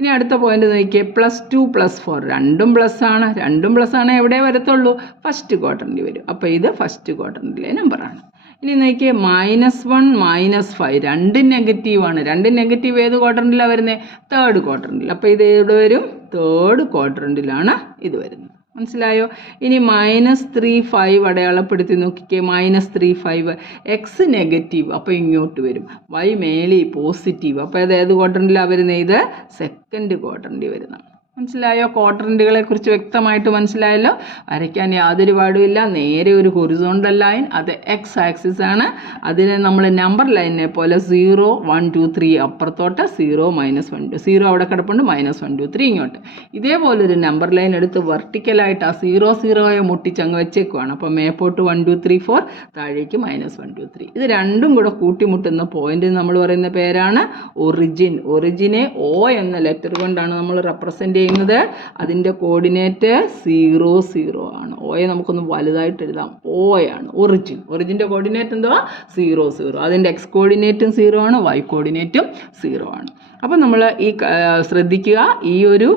ഇനി അടുത്ത പോയിന്റ് നോക്കിയേ, +2 +4 രണ്ടും പ്ലസ് ആണ്. രണ്ടും പ്ലസ് ആണ് എവിടെ വരത്തുള്ളൂ? ഫസ്റ്റ് ക്വാഡ്രൻറ്റിൽ വരും. അപ്പോൾ ഇത് ഫസ്റ്റ് ക്വാഡ്രൻറ്റിലെ നമ്പറാണ്. ഇനി നോക്കിയേ, -1 -5 രണ്ടും നെഗറ്റീവാണ്. രണ്ടും നെഗറ്റീവ് ഏത് ക്വാഡ്രൻറ്റിലാണ് വരുന്നത്? തേർഡ് ക്വാഡ്രൻറ്റിൽ. അപ്പോൾ ഇത് എവിടെ വരും? തേർഡ് ക്വാഡ്രൻറ്റിലാണ് ഇത് വരുന്നത്. മനസ്സിലായോ? ഇനി -3 5 അടയാളപ്പെടുത്തി നോക്കിക്കേ. -3 5 എക്സ് നെഗറ്റീവ്, അപ്പോൾ ഇങ്ങോട്ട് വരും. വൈ മേലി പോസിറ്റീവ്, അപ്പോൾ അത് ഏത് ക്വാഡ്രൻറ്റിലാണ് വരുന്നത്? ഇത് സെക്കൻഡ് ക്വാഡ്രൻറ്റിൽ വരുന്നത്. മനസ്സിലായോ? ക്വാഡ്രൻറ്റുകളെ കുറിച്ച് വ്യക്തമായിട്ട് മനസ്സിലായല്ലോ. വരയ്ക്കാൻ യാതൊരു പാടുമില്ല. നേരെ ഒരു ഹൊറിസോണ്ടൽ ലൈൻ, അത് എക്സ് ആക്സിസ് ആണ്. അതിനെ നമ്മൾ നമ്പർ ലൈനിനെ പോലെ 0 1 2 3 അപ്പുറത്തോട്ട് 0 -1 0 അവിടെ കിടപ്പുണ്ട്, -1 2 3 ഇങ്ങോട്ട്. ഇതേപോലൊരു നമ്പർ ലൈൻ എടുത്ത് വെർട്ടിക്കലായിട്ട് ആ 0 0യെ മുട്ടിച്ചങ്ങ് വെച്ചേക്കുവാണ്. അപ്പോൾ മേപ്പോട്ട് 1 2 3 4, താഴേക്ക് -1 2 3. ഇത് രണ്ടും കൂടെ കൂട്ടിമുട്ടുന്ന പോയിന്റ് നമ്മൾ പറയുന്ന പേരാണ് ഒറിജിൻ. ഒറിജിനെ O എന്ന ലെറ്റർ കൊണ്ടാണ് നമ്മൾ റെപ്രസെൻ്റ് ചെയ്യുന്നത്. അതിൻ്റെ കോർഡിനേറ്റ് 0 0 ആണ്. ഓയെ നമുക്കൊന്ന് വലുതായിട്ട് എഴുതാം. O ആണ് ഒറിജിൻ. ഒറിജിൻ്റെ കോർഡിനേറ്റ് എന്തുവാ? 0 0. അതിൻ്റെ എക്സ് കോർഡിനേറ്റും 0 ആണ്, വൈ കോർഡിനേറ്റും 0 ആണ്. അപ്പോൾ നമ്മൾ ഈ ശ്രദ്ധിക്കുക, ഈ ഒരു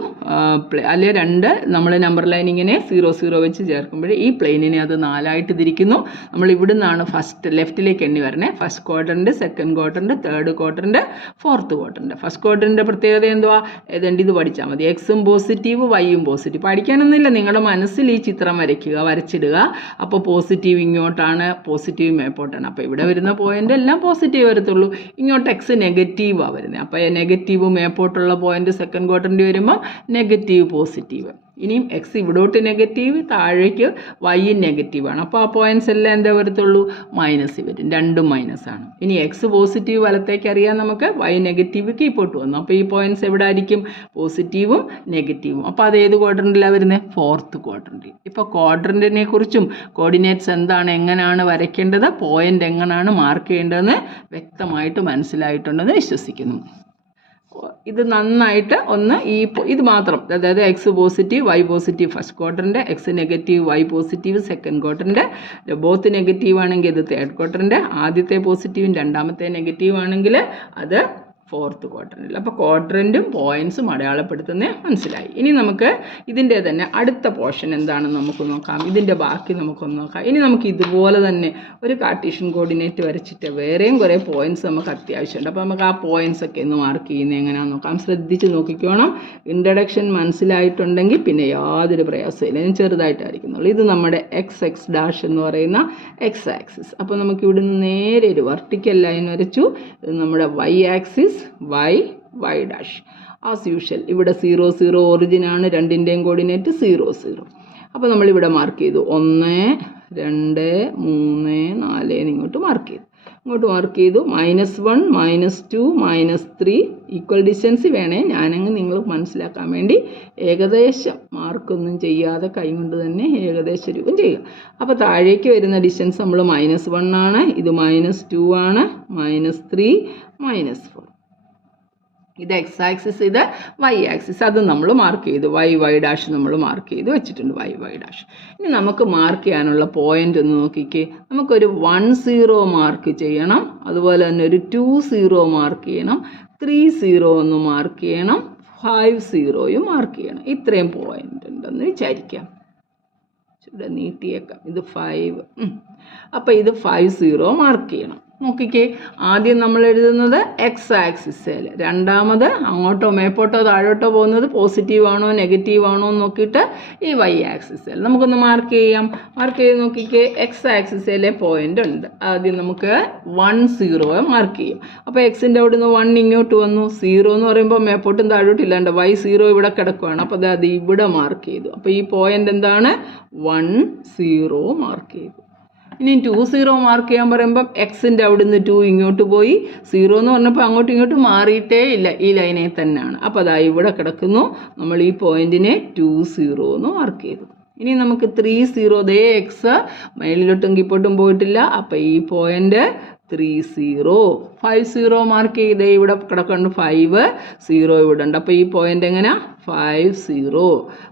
അല്ലെ രണ്ട് നമ്മൾ നമ്പർ ലൈൻ ഇങ്ങനെ 0 0 വെച്ച് ചേർക്കുമ്പോൾ ഈ പ്ലെയിനിനെ അത് 4ആയിട്ട് തിരിക്കുന്നു. നമ്മൾ ഇവിടെ നിന്നാണ് ഫസ്റ്റ് ലെഫ്റ്റിലേക്ക് എണ്ണി വരണേ. First quadrant, second quadrant, third quadrant, fourth quadrant. First ക്വാഡ്രൻറ്റിൻ്റെ പ്രത്യേകത എന്തുവാ? ഏതാണ്ട് ഇത് പഠിച്ചാൽ മതി. എക്സും പോസിറ്റീവ്, വൈയും പോസിറ്റീവ്. പഠിക്കാനൊന്നുമില്ല, നിങ്ങളുടെ മനസ്സിൽ ഈ ചിത്രം വരയ്ക്കുക, വരച്ചിടുക. അപ്പോൾ പോസിറ്റീവ് ഇങ്ങോട്ടാണ്, പോസിറ്റീവ് മേപ്പോട്ടാണ്. അപ്പോൾ ഇവിടെ വരുന്ന പോയിന്റ് എല്ലാം പോസിറ്റീവ് വരത്തുള്ളൂ. ഇങ്ങോട്ട് എക്സ് നെഗറ്റീവാണ് വരുന്നത്. അപ്പോൾ നെഗറ്റീവ് മേപ്പോട്ടുള്ള പോയിന്റ് സെക്കൻഡ് ക്വാഡ്രൻറ്റ് വരുമ്പോൾ നെഗറ്റീവ് പോസിറ്റീവ്. ഇനിയും എക്സ് ഇവിടോട്ട് നെഗറ്റീവ്, താഴേക്ക് വൈ നെഗറ്റീവാണ്. അപ്പോൾ ആ പോയിൻറ്റ്സ് എല്ലാം എന്താ വരത്തുള്ളൂ? മൈനസ് വരും. രണ്ടും മൈനസാണ്. ഇനി എക്സ് പോസിറ്റീവ് വലത്തേക്ക് അറിയാം നമുക്ക്, വൈ നെഗറ്റീവ് കീപ്പോട്ട് വന്നു. അപ്പോൾ ഈ പോയിൻറ്റ്സ് എവിടെ ആയിരിക്കും? പോസിറ്റീവും നെഗറ്റീവും. അപ്പോൾ അത് ഏത് ക്വാഡ്രൻറ്റിലാണ് വരുന്നത്? ഫോർത്ത് ക്വാഡ്രൻറ്റിൽ. ഇപ്പോൾ ക്വാഡ്രൻറ്റിനെ കുറിച്ചും കോർഡിനേറ്റ്സ് എന്താണ്, എങ്ങനെയാണ് വരയ്ക്കേണ്ടത്, പോയിൻ്റ് എങ്ങനെയാണ് മാർക്ക് ചെയ്യേണ്ടതെന്ന് വ്യക്തമായിട്ട് മനസ്സിലായിട്ടുണ്ടെന്ന് വിശ്വസിക്കുന്നു. ഇത് നന്നായിട്ട് ഒന്ന് ഇത് മാത്രം, അതായത് x positive y positive first quadrant, x negative y positive second quadrant, both negative ആണെങ്കിൽ ഇത് തേർഡ് ക്വാഡ്രൻറ്റ്, ആദ്യത്തെ പോസിറ്റീവും രണ്ടാമത്തെ നെഗറ്റീവ് ആണെങ്കിൽ അത് ഫോർത്ത് ക്വാഡ്രൻറ്റിൽ. അപ്പോൾ ക്വാഡ്രൻറ്റും പോയിൻറ്റ്സും അടയാളപ്പെടുത്തുന്നത് മനസ്സിലായി. ഇനി നമുക്ക് ഇതിൻ്റെ തന്നെ അടുത്ത പോർഷൻ എന്താണെന്ന് നമുക്ക് നോക്കാം. ഇതിൻ്റെ ബാക്കി നമുക്കൊന്ന് നോക്കാം. ഇനി നമുക്ക് ഇതുപോലെ തന്നെ ഒരു കാർട്ടീഷ്യൻ കോർഡിനേറ്റ് വരച്ചിട്ട് വേറെയും കുറേ പോയിൻറ്റ്സ് നമുക്ക് അത്യാവശ്യമുണ്ട്. അപ്പോൾ നമുക്ക് ആ പോയിൻറ്റ്സ് ഒക്കെ ഒന്ന് മാർക്ക് ചെയ്യുന്നത് എങ്ങനെയാണെന്ന് നോക്കാം. ശ്രദ്ധിച്ച് നോക്കിക്കോണം. ഇൻട്രഡക്ഷൻ മനസ്സിലായിട്ടുണ്ടെങ്കിൽ പിന്നെ യാതൊരു പ്രയാസമില്ല. ഞാൻ ചെറുതായിട്ടായിരിക്കുന്നുള്ളൂ. ഇത് നമ്മുടെ എക്സ് ഡാഷ് എന്ന് പറയുന്ന എക്സ് ആക്സിസ്. അപ്പോൾ നമുക്ക് ഇവിടുന്ന് നേരെ ഒരു വെർട്ടിക്കൽ ലൈൻ വരച്ചു. ഇത് നമ്മുടെ y axis, y dash. As usual ഇവിടെ 0 0 ഒറിജിനാണ്. രണ്ടിൻ്റെയും കോർഡിനേറ്റ് 0 0. അപ്പോൾ നമ്മളിവിടെ മാർക്ക് ചെയ്തു 1 2 3 4 ഇങ്ങോട്ട് മാർക്ക് ചെയ്തു. -1 -2 -3 ഈക്വൽ ഡിസ്റ്റൻസ് വേണേ. ഞാനങ്ങ് നിങ്ങൾ മനസ്സിലാക്കാൻ വേണ്ടി ഏകദേശം മാർക്കൊന്നും ചെയ്യാതെ കൈകൊണ്ട് തന്നെ ഏകദേശം രൂപം ചെയ്യുക. അപ്പോൾ താഴേക്ക് വരുന്ന ഡിസ്റ്റൻസ് നമ്മൾ -1 ആണ്. ഇത് -2 ആണ്. -3 -4. ഇത് എക്സ് ആക്സിസ്, ഇത് വൈ ആക്സിസ്. അത് നമ്മൾ മാർക്ക് ചെയ്തു. വൈ ഡാഷ് നമ്മൾ മാർക്ക് ചെയ്ത് വെച്ചിട്ടുണ്ട്. Y dash. ഇനി നമുക്ക് മാർക്ക് ചെയ്യാനുള്ള പോയിന്റ് ഒന്ന് നോക്കിക്കേ. നമുക്കൊരു 1 0 മാർക്ക് ചെയ്യണം. അതുപോലെ തന്നെ ഒരു 2 0 മാർക്ക് ചെയ്യണം. 3 0 ഒന്ന് മാർക്ക് ചെയ്യണം. 5 0 മാർക്ക് ചെയ്യണം. ഇത്രയും പോയിന്റ് ഉണ്ടെന്ന് വിചാരിക്കാം. ഇവിടെ നീട്ടിയേക്കാം. ഇത് 5. അപ്പോൾ ഇത് 5 0 മാർക്ക് ചെയ്യണം. നോക്കിക്കേ, ആദ്യം നമ്മൾ എഴുതുന്നത് എക്സ് ആക്സിസിൽ, രണ്ടാമത് അങ്ങോട്ടോ മേപ്പോട്ടോ താഴോട്ടോ പോകുന്നത് പോസിറ്റീവ് ആണോ നെഗറ്റീവ് ആണോ എന്ന് നോക്കിയിട്ട് ഈ വൈ ആക്സിസിൽ നമുക്കൊന്ന് മാർക്ക് ചെയ്യാം. മാർക്ക് ചെയ്ത് നോക്കിക്കേ, എക്സ് ആക്സിസിലെ പോയിന്റ് ഉണ്ട്. ആദ്യം നമുക്ക് 1 0 മാർക്ക് ചെയ്യും. അപ്പോൾ എക്സിൻ്റെ അവിടെ നിന്ന് 1 ഇങ്ങോട്ട് വന്നു. 0 എന്ന് പറയുമ്പോൾ മേപ്പോട്ടും താഴോട്ടും ഇല്ലാണ്ട് വൈ 0 ഇവിടെ കിടക്കുകയാണ്. അപ്പോൾ അത് ഇവിടെ മാർക്ക് ചെയ്തു. അപ്പോൾ ഈ പോയിന്റ് എന്താണ്? 1 0 മാർക്ക് ചെയ്തു. ഇനി 2 0 മാർക്ക് ചെയ്യാൻ പറയുമ്പം എക്സിൻ്റെ അവിടെ നിന്ന് 2 ഇങ്ങോട്ട് പോയി. 0 എന്ന് പറഞ്ഞപ്പോൾ അങ്ങോട്ടും ഇങ്ങോട്ടും മാറിയിട്ടേ ഇല്ല, ഈ ലൈനിൽ തന്നെയാണ്. അപ്പോൾ അതാ ഇവിടെ കിടക്കുന്നു. നമ്മൾ ഈ പോയിന്റിനെ 2 0 എന്ന് മാർക്ക് ചെയ്തു. ഇനി നമുക്ക് 3 0, ദേ എക്സ് മേലിലോട്ടും കീപ്പോട്ടും പോയിട്ടില്ല. അപ്പോൾ ഈ പോയിന്റ് 3 0. 5 0 മാർക്ക് ചെയ്തേ ഇവിടെ കിടക്കുന്നുണ്ട്. 5 0 ഇവിടെ ഉണ്ട്. അപ്പോൾ ഈ പോയിന്റ് എങ്ങനെയാ? 5 0.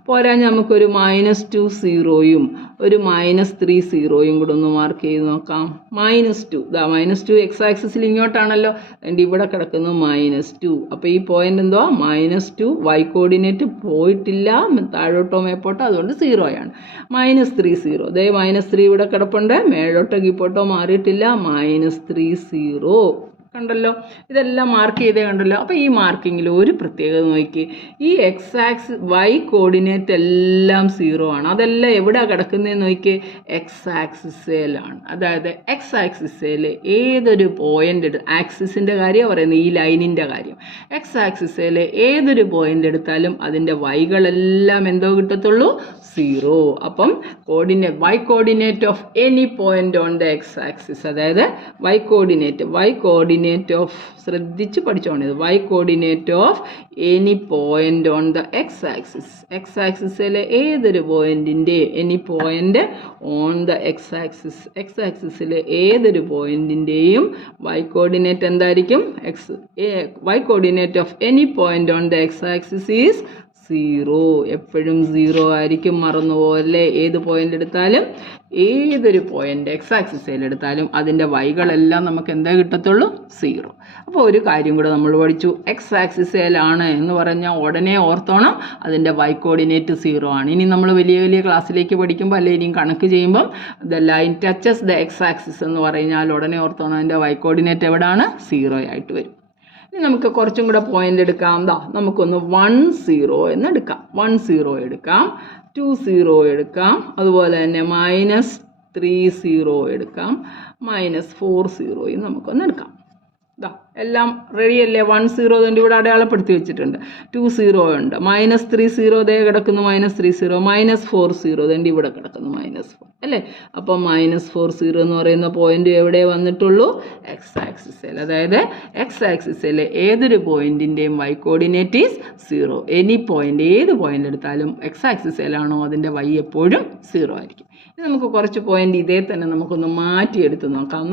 പോരാ, നമുക്കൊരു -2 0യും ഒരു -3 0യും കൂടെ ഒന്ന് മാർക്ക് ചെയ്ത് നോക്കാം. -2, -2 എക്സ് ആക്സിസിൽ ഇങ്ങോട്ടാണല്ലോ. അതുകൊണ്ട് ഇവിടെ കിടക്കുന്നു -2. അപ്പോൾ ഈ പോയിന്റ് എന്തോ? -2. വൈ കോർഡിനേറ്റ് പോയിട്ടില്ല താഴോട്ടോ മേപ്പോട്ടോ, അതുകൊണ്ട് 0 ആണ്. -3 0, ദേ -3 ഇവിടെ കിടപ്പുണ്ട്. മേലോട്ടോ കീപ്പോട്ടോ മാറിയിട്ടില്ല. -3 0 കണ്ടല്ലോ. ഇതെല്ലാം മാർക്ക് ചെയ്തേ കണ്ടല്ലോ. അപ്പോൾ ഈ മാർക്കിങ്ങിൽ ഒരു പ്രത്യേകത നോക്കി, ഈ എക്സ് ആക്സിസ് വൈ കോർഡിനേറ്റ് എല്ലാം 0 ആണ്. അതെല്ലാം എവിടെയാണ് കിടക്കുന്നതെന്ന് നോക്കി, എക്സ് ആക്സിസിലാണ്. അതായത് എക്സ് ആക്സിസിൽ ഏതൊരു പോയിന്റ്, ആക്സിസിൻ്റെ കാര്യം പറയുന്നത്, ഈ ലൈനിൻ്റെ കാര്യം. എക്സ് ആക്സിസിൽ ഏതൊരു പോയിന്റ് എടുത്താലും അതിൻ്റെ വൈകളെല്ലാം എന്തോ കിട്ടത്തുള്ളൂ? 0. അപ്പം y coordinate of any point on the x axis, അതായത് വൈ കോർഡിനേറ്റ് ഓഫ്, ശ്രദ്ധിച്ച് പഠിച്ചോണത്, y coordinate of any point on the x ആക്സിസിലെ ഏതൊരു പോയിന്റിൻ്റെ, any point on the x ആക്സിസിലെ ഏതൊരു പോയിന്റിൻ്റെയും വൈ കോർഡിനേറ്റ് എന്തായിരിക്കും? Y coordinate of any point on the x axis is 0. എപ്പോഴും 0 ആയിരിക്കും. മറന്നുപോലെ, ഏത് പോയിന്റ് എടുത്താലും, ഏതൊരു പോയിന്റ് എക്സ് ആക്സിസിൽ എടുത്താലും അതിൻ്റെ വൈകളെല്ലാം നമുക്ക് എന്താ കിട്ടത്തുള്ളൂ? 0. അപ്പോൾ ഒരു കാര്യം കൂടെ നമ്മൾ പഠിച്ചു, എക്സ് ആക്സിസിലാണ് എന്ന് പറഞ്ഞാൽ ഉടനെ ഓർത്തോണം അതിൻ്റെ വൈ കോർഡിനേറ്റ് 0 ആണ്. ഇനി നമ്മൾ വലിയ ക്ലാസ്സിലേക്ക് പഠിക്കുമ്പോൾ അല്ലെങ്കിൽ ഇനിയും കണക്ക് ചെയ്യുമ്പം the line touches the x axis എന്ന് പറഞ്ഞാൽ ഉടനെ ഓർത്തോണം അതിൻ്റെ വൈ കോർഡിനേറ്റ് എവിടെയാണ്? 0 ആയിട്ട് വരും. ഇനി നമുക്ക് കുറച്ചും കൂടെ പോയിന്റ് എടുക്കാം. നമുക്കൊന്ന് 1 0 എന്ന് എടുക്കാം. 1 0 എടുക്കാം. 2 0 എടുക്കാം. അതുപോലെ തന്നെ -3 0 എടുക്കാം. -4 0 നമുക്കൊന്ന് എടുക്കാം. എല്ലാം റെഡിയല്ലേ? 1 0 തന്നെ ഇവിടെ അടയാളപ്പെടുത്തി വെച്ചിട്ടുണ്ട്. 2 0 ഉണ്ട്. -3 0 ദേ കിടക്കുന്നു. -3 0. -4 0 തന്നെ ഇവിടെ കിടക്കുന്നു. -4 അല്ലേ? അപ്പം -4 0 എന്ന് പറയുന്ന പോയിന്റ് എവിടെ വന്നിട്ടുള്ളൂ? എക്സ് ആക്സിസിൽ. അതായത് എക്സ് ആക്സിസിലെ ഏതൊരു പോയിന്റിൻ്റെയും y coordinate is 0. Any point, ഏത് പോയിന്റ് എടുത്താലും എക്സ് ആക്സിസിലാണോ അതിൻ്റെ വൈ എപ്പോഴും 0 ആയിരിക്കും. ഇനി നമുക്ക് കുറച്ച് പോയിന്റ് ഇതേ തന്നെ നമുക്കൊന്ന് മാറ്റിയെടുത്ത് നോക്കാം.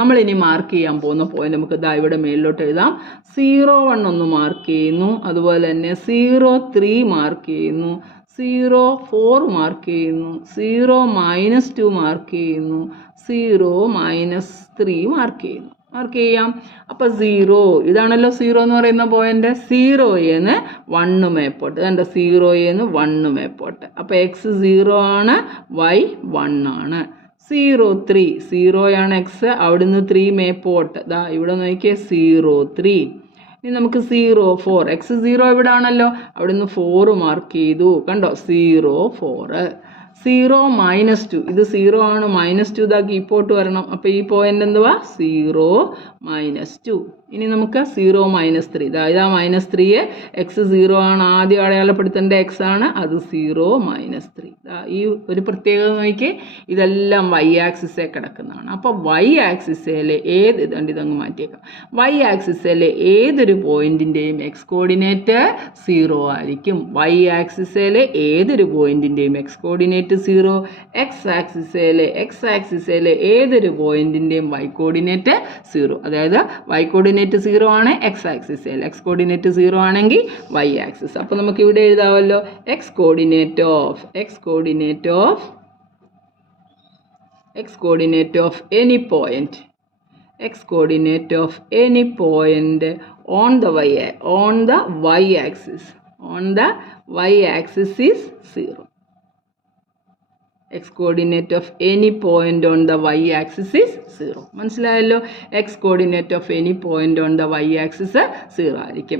നമ്മളിനി മാർക്ക് ചെയ്യാൻ പോകുന്ന പോയിന്റ് നമുക്ക് ഇവിടെ മേലിലോട്ട് എഴുതാം. 0 1 ഒന്ന് മാർക്ക് ചെയ്യുന്നു. അതുപോലെ തന്നെ 0 3 മാർക്ക് ചെയ്യുന്നു. 0 4 മാർക്ക് ചെയ്യുന്നു. 0 -2 മാർക്ക് ചെയ്യുന്നു. 0 -3 മാർക്ക് ചെയ്യുന്നു. മാർക്ക് ചെയ്യാം. അപ്പോൾ 0 ഇതാണല്ലോ 0 എന്ന് പറയുന്ന പോയിന്റ്. 0 1 മേപ്പോട്ട്, ഇതെന്താ 0 1 മേപ്പോട്ട്. അപ്പോൾ എക്സ് 0 ആണ്, വൈ 1 ആണ്. 0 3 0 ആണ് എക്സ്, അവിടുന്ന് 3 മേപ്പോട്ട്, ഇതാ ഇവിടെ നോക്കിയേ 0 3. ഇനി നമുക്ക് 0 4 എക്സ് 0 ഇവിടെ ആണല്ലോ, അവിടുന്ന് 4 മാർക്ക് ചെയ്തു, കണ്ടോ 0 4. 0 -2 ഇത് 0 ആണ്, -2 ഇതാക്കി ഇപ്പോട്ട് വരണം. അപ്പോൾ ഈ പോയിന്റ് എന്തുവാ 0 -2. ഇനി നമുക്ക് 0 -3 ഇതാ -3 എക്സ് 0 ആണ്, ആദ്യം അടയാളപ്പെടുത്തേണ്ട എക്സ് ആണ്, അത് 0 -3. ഈ ഒരു പ്രത്യേകത നോക്കി, ഇതെല്ലാം വൈ ആക്സിസേ കിടക്കുന്നതാണ്. അപ്പോൾ വൈ ആക്സിസിലെ ഇതങ്ങ് മാറ്റിയേക്കാം. വൈ ആക്സിസിലെ ഏതൊരു പോയിന്റിൻ്റെയും എക്സ് കോർഡിനേറ്റ് 0 ആയിരിക്കും. വൈ ആക്സിസിലെ ഏതൊരു പോയിന്റിൻ്റെയും എക്സ് കോർഡിനേറ്റ് 0. എക്സ് ആക്സിസിലെ ഏതൊരു പോയിന്റിൻ്റെയും വൈ കോർഡിനേറ്റ് 0. അതായത് വൈ കോർഡിനേറ്റ് 0 ആണ് എക്സ് ആക്സിസിൽ, എക്സ് കോർഡിനേറ്റ് 0 ആണെങ്കിൽ വൈ ആക്സിസ്. അപ്പോൾ നമുക്ക് ഇവിടെ എഴുതാമല്ലോ x coordinate of any point on the y axis is 0. X coordinate of any point on the y axis is 0. മനസ്സിലായല്ലോ. X coordinate of any point on the y axis 0 ആയിരിക്കും.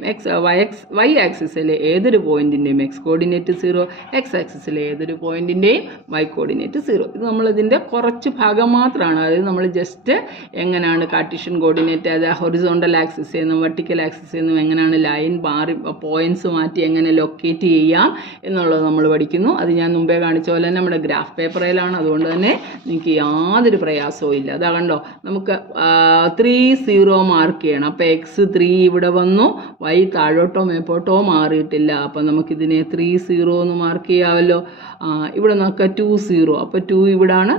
Y ആക്സിസിലെ ഏതൊരു പോയിന്റിൻ്റെയും x coordinate 0, x ആക്സിസിലെ ഏതൊരു പോയിന്റിൻ്റെയും y coordinate 0. ഇത് നമ്മളിതിൻ്റെ കുറച്ച് ഭാഗം മാത്രമാണ്. അതായത് നമ്മൾ ജസ്റ്റ് എങ്ങനെയാണ് കാർട്ടീഷ്യൻ കോർഡിനേറ്റ്, അത് ഹൊറിസോണ്ടൽ ആക്സിസ് എന്നും വെർട്ടിക്കൽ ആക്സിസ് എന്നും എങ്ങനെയാണ് ലൈൻ മാറി പോയിന്റ്സ് മാറ്റി എങ്ങനെ ലൊക്കേറ്റ് ചെയ്യാം എന്നുള്ളത് നമ്മൾ പഠിക്കുന്നു. അത് ഞാൻ മുമ്പേ കാണിച്ച പോലെ തന്നെ നമ്മുടെ ഗ്രാഫ് പേപ്പറിലാണ്, അതുകൊണ്ട് തന്നെ നിങ്ങൾക്ക് യാതൊരു പ്രയാസവും ഇല്ല. അതാ കണ്ടോ, നമുക്ക് 3 0 മാർക്ക് ചെയ്യണം. അപ്പോൾ എക്സ് 3 ഇവിടെ വന്നു, വൈ താഴോട്ടോ മേപ്പോട്ടോ മാറിയിട്ടില്ല. അപ്പം നമുക്കിതിനെ 3 0 എന്ന് മാർക്ക് ചെയ്യാമല്ലോ. ഇവിടെ നോക്കുക 2 0, അപ്പോൾ 2 ഇവിടാണ്,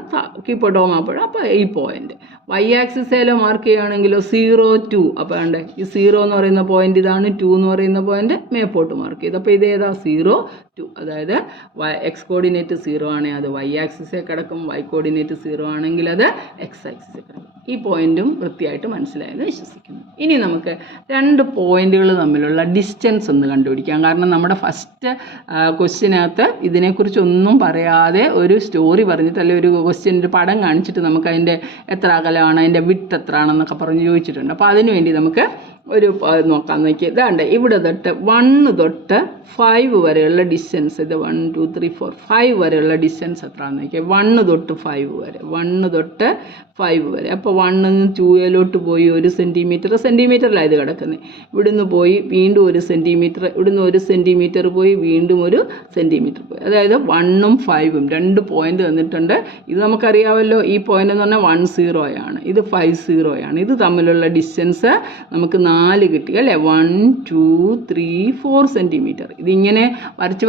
കീപ്പോട്ടോ മാപ്പോട്ടോ. അപ്പോൾ ഈ പോയിന്റ് വൈ ആക്സിസിലോ മാർക്ക് ചെയ്യുകയാണെങ്കിലോ 0 2. അപ്പോൾ ഉണ്ട് ഈ 0 എന്ന് പറയുന്ന പോയിന്റ് ഇതാണ്, 2 എന്ന് പറയുന്ന പോയിന്റ് മേപ്പോട്ട് മാർക്ക് ചെയ്തു. അപ്പോൾ ഇതേതാ 0 2. അതായത് എക്സ് കോർഡിനേറ്റ് 0 ആണെങ്കിൽ അത് വൈ ആക്സിസിൽ കിടക്കും, വൈ കോർഡിനേറ്റ് 0 ആണെങ്കിൽ അത് എക്സ് ആക്സിസിൽ കിടക്കും. ഈ പോയിന്റും വൃത്തിയായിട്ട് മനസ്സിലായെന്ന് വിശ്വസിക്കുന്നു. ഇനി നമുക്ക് രണ്ട് പോയിന്റുകൾ തമ്മിലുള്ള ഡിസ്റ്റൻസ് ഒന്ന് കണ്ടുപിടിക്കാം. കാരണം നമ്മുടെ ഫസ്റ്റ് ക്വസ്റ്റ്യനകത്ത് ഇതിനെക്കുറിച്ചൊന്നും പറയാതെ ഒരു സ്റ്റോറി പറഞ്ഞിട്ട്, അല്ലെങ്കിൽ ഒരു ക്വസ്റ്റ്യൻ ഒരു പടം കാണിച്ചിട്ട് നമുക്ക് അതിൻ്റെ എത്ര അകലമാണ്, അതിൻ്റെ വിഡ്ത്ത് എത്ര ആണെന്നൊക്കെ പറഞ്ഞ് ചോദിച്ചിട്ടുണ്ട്. അപ്പോൾ അതിനുവേണ്ടി നമുക്ക് ഒരു നോക്കാൻ നോക്കി. ഇതാണ്ട് ഇവിടെ തൊട്ട് 1 തൊട്ട് 5 വരെയുള്ള ഡിസ്റ്റൻസ്, ഇത് 1 2 3 4 5 വരെയുള്ള ഡിസ്റ്റൻസ് എത്രയാണെന്ന് നോക്കിയാൽ 1 തൊട്ട് 5 വരെ, 1 തൊട്ട് 5 വരെ. അപ്പോൾ 1 നിന്ന് 2 പോയി 1 സെൻറ്റിമീറ്ററിലാണ് ഇത് കിടക്കുന്നത്. ഇവിടുന്ന് പോയി വീണ്ടും 1 സെൻറ്റിമീറ്റർ, ഇവിടുന്ന് 1 സെൻറ്റിമീറ്റർ പോയി വീണ്ടും 1 സെൻറ്റിമീറ്റർ പോയി. അതായത് 1ഉം 5ഉം 2 പോയിന്റ് തന്നിട്ടുണ്ട്. ഇത് നമുക്കറിയാമല്ലോ, ഈ പോയിന്റ് എന്ന് പറഞ്ഞാൽ 1 0 ആണ്, ഇത് 5 0 ആണ്. ഇത് തമ്മിലുള്ള ഡിസ്റ്റൻസ് നമുക്ക് 4 കിട്ടി അല്ലേ. 1 2 3 4 സെൻറ്റിമീറ്റർ. ഇതിങ്ങനെ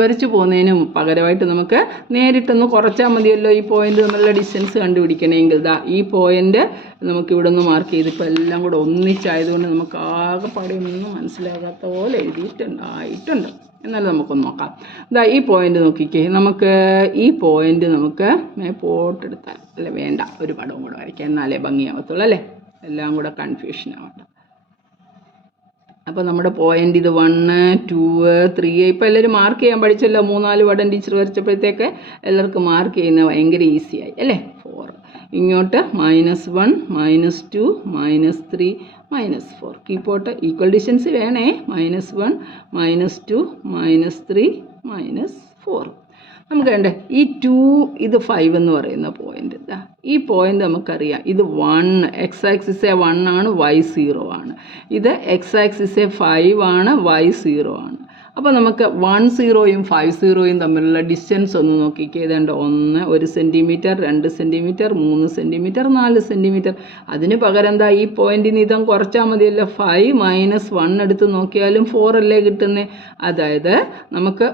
വരച്ച് പോകുന്നതിന് പകരമായിട്ട് നമുക്ക് നേരിട്ടൊന്ന് കുറച്ചാൽ മതിയല്ലോ ഈ പോയിന്റ് തമ്മിലുള്ള ഡിസ്റ്റൻസ് കണ്ടുപിടിക്കണമെങ്കിൽ. ഈ പോയിന്റ് നമുക്ക് ഇവിടെ നിന്ന് മാർക്ക് ചെയ്ത്, ഇപ്പോൾ എല്ലാം കൂടെ ഒന്നിച്ചായതുകൊണ്ട് നമുക്ക് ആകെപ്പാടെയൊന്നും മനസ്സിലാകാത്ത പോലെ എഴുതിയിട്ടുണ്ടായിട്ടുണ്ട്. എന്നാലും നമുക്കൊന്ന് നോക്കാം. ഈ പോയിന്റ് നോക്കിക്കേ, നമുക്ക് ഈ പോയിന്റ് നമുക്ക് മേപ്പോട്ടെടുത്താൽ അല്ലേ, വേണ്ട ഒരു പടവും കൂടെ വരയ്ക്കാം, എന്നാലേ ഭംഗിയാവത്തുള്ളൂ അല്ലേ, എല്ലാം കൂടെ കൺഫ്യൂഷൻ ആവണ്ട. അപ്പോൾ നമ്മുടെ പോയിന്റ് ഇത് 1 2 3. ഇപ്പോൾ എല്ലാവരും മാർക്ക് ചെയ്യാൻ പഠിച്ചല്ലോ, 3-4 വടം ടീച്ചർ വരച്ചപ്പോഴത്തേക്ക് എല്ലാവർക്കും മാർക്ക് ചെയ്യുന്നത് ഭയങ്കര ഈസിയായി അല്ലേ. 4 ഇങ്ങോട്ട് -1 -2 -3 -4. കീപ്പോട്ട് ഈക്വൽ ഡിസ്റ്റൻസ് വേണേ. -1 -2 -3 -4. നമുക്ക് വേണ്ടേ ഈ 2, ഇത് 5 എന്ന് പറയുന്ന പോയിന്റ്. ഈ പോയിന്റ് നമുക്കറിയാം, ഇത് 1 എക്സ് ആക്സിസെ 1 ആണ്, വൈ 0 ആണ്. ഇത് എക്സ് ആക്സിസെ 5 ആണ്, വൈ 0 ആണ്. അപ്പോൾ നമുക്ക് 1 0യും 5 0യും തമ്മിലുള്ള ഡിസ്റ്റൻസ് ഒന്ന് നോക്കിക്കേ. ഏതാണ്ട് 1 സെൻറ്റിമീറ്റർ, 2 സെൻറ്റിമീറ്റർ, 3 സെൻറ്റിമീറ്റർ, 4 സെൻറ്റിമീറ്റർ. അതിന് പകരം എന്താ, ഈ പോയിന്റിന് ഇതും കുറച്ചാൽ മതിയല്ലോ. 5 -1 എടുത്ത് നോക്കിയാലും 4 അല്ലേ കിട്ടുന്നത്. അതായത് നമുക്ക്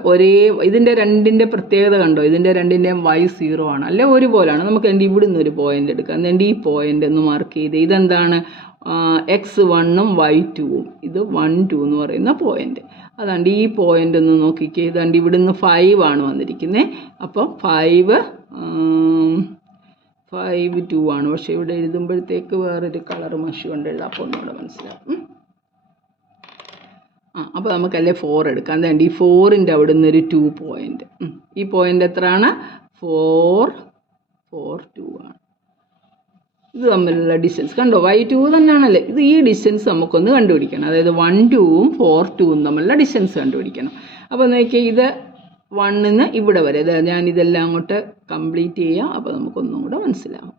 ഇതിൻ്റെ രണ്ടിൻ്റെ പ്രത്യേകത കണ്ടോ, ഇതിൻ്റെ രണ്ടിൻ്റെയും വൈ 0 ആണ് അല്ലേ, ഒരുപോലാണ്. നമുക്ക് എൻ്റെ ഇവിടുന്ന് ഒരു പോയിന്റ് എടുക്കാം. എന്നിട്ട് ഈ പോയിന്റ് ഒന്ന് മാർക്ക് ചെയ്ത്, ഇതെന്താണ് x1ഉം y2ഉം, ഇത് 1 2 എന്ന് പറയുന്ന പോയിന്റ്. അതാണ്ട് ഈ പോയിന്റ് ഒന്ന് നോക്കിക്കേ. ഇതാണ്ട് ഇവിടുന്ന് 5 ആണ് വന്നിരിക്കുന്നത്. അപ്പോൾ 5 5 2 ആണ്. പക്ഷേ ഇവിടെ എഴുതുമ്പോഴത്തേക്ക് വേറൊരു കളർ മഷി കൊണ്ട് എഴുതാം, അപ്പോൾ ഒന്നുകൂടെ മനസ്സിലാവും. അപ്പോൾ നമുക്കല്ലേ 4 എടുക്കാം. അതുകൊണ്ട് ഈ 4ൻ്റെ അവിടെ നിന്നൊരു 2 പോയിൻ്റ്, ഈ പോയിൻ്റ് എത്രയാണ്? 4 4 2 ആണ്. ഇത് തമ്മിലുള്ള ഡിസ്റ്റൻസ് കണ്ടോ, y2 തന്നെയാണല്ലേ ഇത്. ഈ ഡിസ്റ്റൻസ് നമുക്കൊന്ന് കണ്ടുപിടിക്കണം. അതായത് 1 2ഉം 4 2ഉം തമ്മിലുള്ള ഡിസ്റ്റൻസ് കണ്ടുപിടിക്കണം. അപ്പോൾ നോക്കിയാൽ ഇത് 1ന്ന് ഇവിടെ വരെ, അതായത് ഞാനിതെല്ലാം അങ്ങോട്ട് കംപ്ലീറ്റ് ചെയ്യാം. അപ്പോൾ നമുക്കൊന്നും കൂടെ മനസ്സിലാവും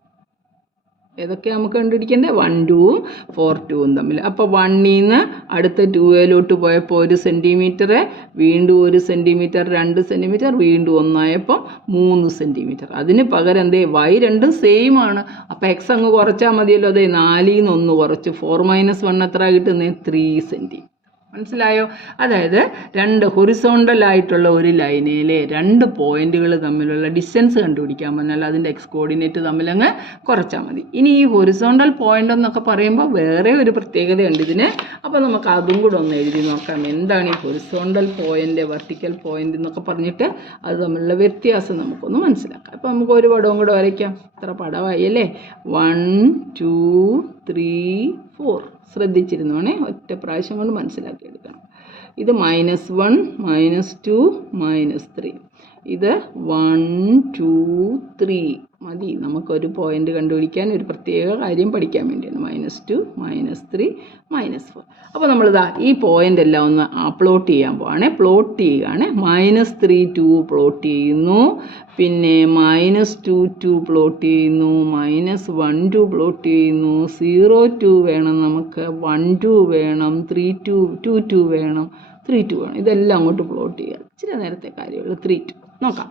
ഏതൊക്കെ നമുക്ക് കണ്ടുപിടിക്കേണ്ടത്. 1 2ഉം 4 2ഉം തമ്മിൽ. അപ്പോൾ 1ന്ന് അടുത്ത 2ലോട്ട് പോയപ്പോൾ 1 സെൻറ്റിമീറ്റർ, വീണ്ടും 1 സെൻറ്റിമീറ്റർ, 2 സെൻറ്റിമീറ്റർ, വീണ്ടും 1 ആയപ്പോൾ 3 സെൻറ്റിമീറ്റർ. അതിന് പകരം എന്തേ y രണ്ടും സെയിം ആണ്. അപ്പോൾ എക്സ് അങ്ങ് കുറച്ചാൽ മതിയല്ലോ. അതെ 4ന്ന് 1 കുറച്ച് 4 - 1 എത്ര കിട്ടുന്നത്? 3 സെൻറ്റിമീറ്റർ. മനസ്സിലായോ? അതായത് രണ്ട് ഹൊറിസോണ്ടലായിട്ടുള്ള ഒരു ലൈനിലെ 2 പോയിന്റുകൾ തമ്മിലുള്ള ഡിസ്റ്റൻസ് കണ്ടുപിടിക്കാൻ പറഞ്ഞാൽ അതിൻ്റെ എക്സ് കോർഡിനേറ്റ് തമ്മിലങ്ങ് കുറച്ചാൽ മതി. ഇനി ഈ ഹൊറിസോണ്ടൽ പോയിന്റ് എന്നൊക്കെ പറയുമ്പോൾ വേറെ ഒരു പ്രത്യേകതയുണ്ട് ഇതിന്. അപ്പോൾ നമുക്ക് അതും കൂടെ ഒന്ന് എഴുതി നോക്കാം. എന്താണ് ഈ ഹൊറിസോണ്ടൽ പോയിന്റ്, വെർട്ടിക്കൽ പോയിന്റ് എന്നൊക്കെ പറഞ്ഞിട്ട് അത് തമ്മിലുള്ള വ്യത്യാസം നമുക്കൊന്ന് മനസ്സിലാക്കാം. അപ്പോൾ നമുക്ക് ഒരു പടവും കൂടെ വരയ്ക്കാം. ഇത്ര പടമായി അല്ലേ? 1 2 3 4. ശ്രദ്ധിച്ചിരുന്നോണേ, ഒറ്റ പ്രാവശ്യം കൊണ്ട് മനസ്സിലാക്കി എടുക്കണം. ഇത് -1 -2 -3. ഇത് 1 2 3 മതി. നമുക്കൊരു പോയിന്റ് കണ്ടുപിടിക്കാൻ ഒരു പ്രത്യേക കാര്യം പഠിക്കാൻ വേണ്ടിയാണ്. -2 -3 -4. അപ്പോൾ നമ്മളിതാ ഈ പോയിന്റ് എല്ലാം ഒന്ന് പ്ലോട്ട് ചെയ്യാൻ പോവാണ്. പ്ലോട്ട് ചെയ്യുകയാണ്. -3 2 പ്ലോട്ട് ചെയ്യുന്നു, പിന്നെ -2 2 പ്ലോട്ട് ചെയ്യുന്നു, -1 2 പ്ലോട്ട് ചെയ്യുന്നു, 0 2 വേണം നമുക്ക്, 1 2 വേണം, 3 2 2 2 വേണം, 3 2 വേണം. ഇതെല്ലാം അങ്ങോട്ട് പ്ലോട്ട് ചെയ്യുക. ഇച്ചിരി നേരത്തെ കാര്യമുള്ളൂ. 3 2 നോക്കാം.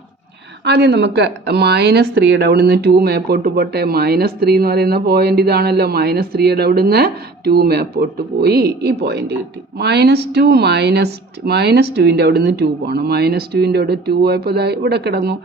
ആദ്യം നമുക്ക് -3യുടെ അവിടെ നിന്ന് 2 മേപ്പോട്ട് പോട്ടെ. -3 എന്ന് പറയുന്ന പോയിന്റ് ഇതാണല്ലോ. -3യുടെ അവിടെ നിന്ന് 2 മേപ്പോട്ട് പോയി ഈ പോയിന്റ് കിട്ടി. -2ൻ്റെ അവിടെ നിന്ന് 2 പോകണം. -2ൻ്റെ അവിടെ 2 പോയപ്പോൾ ഇവിടെ കിടന്നു.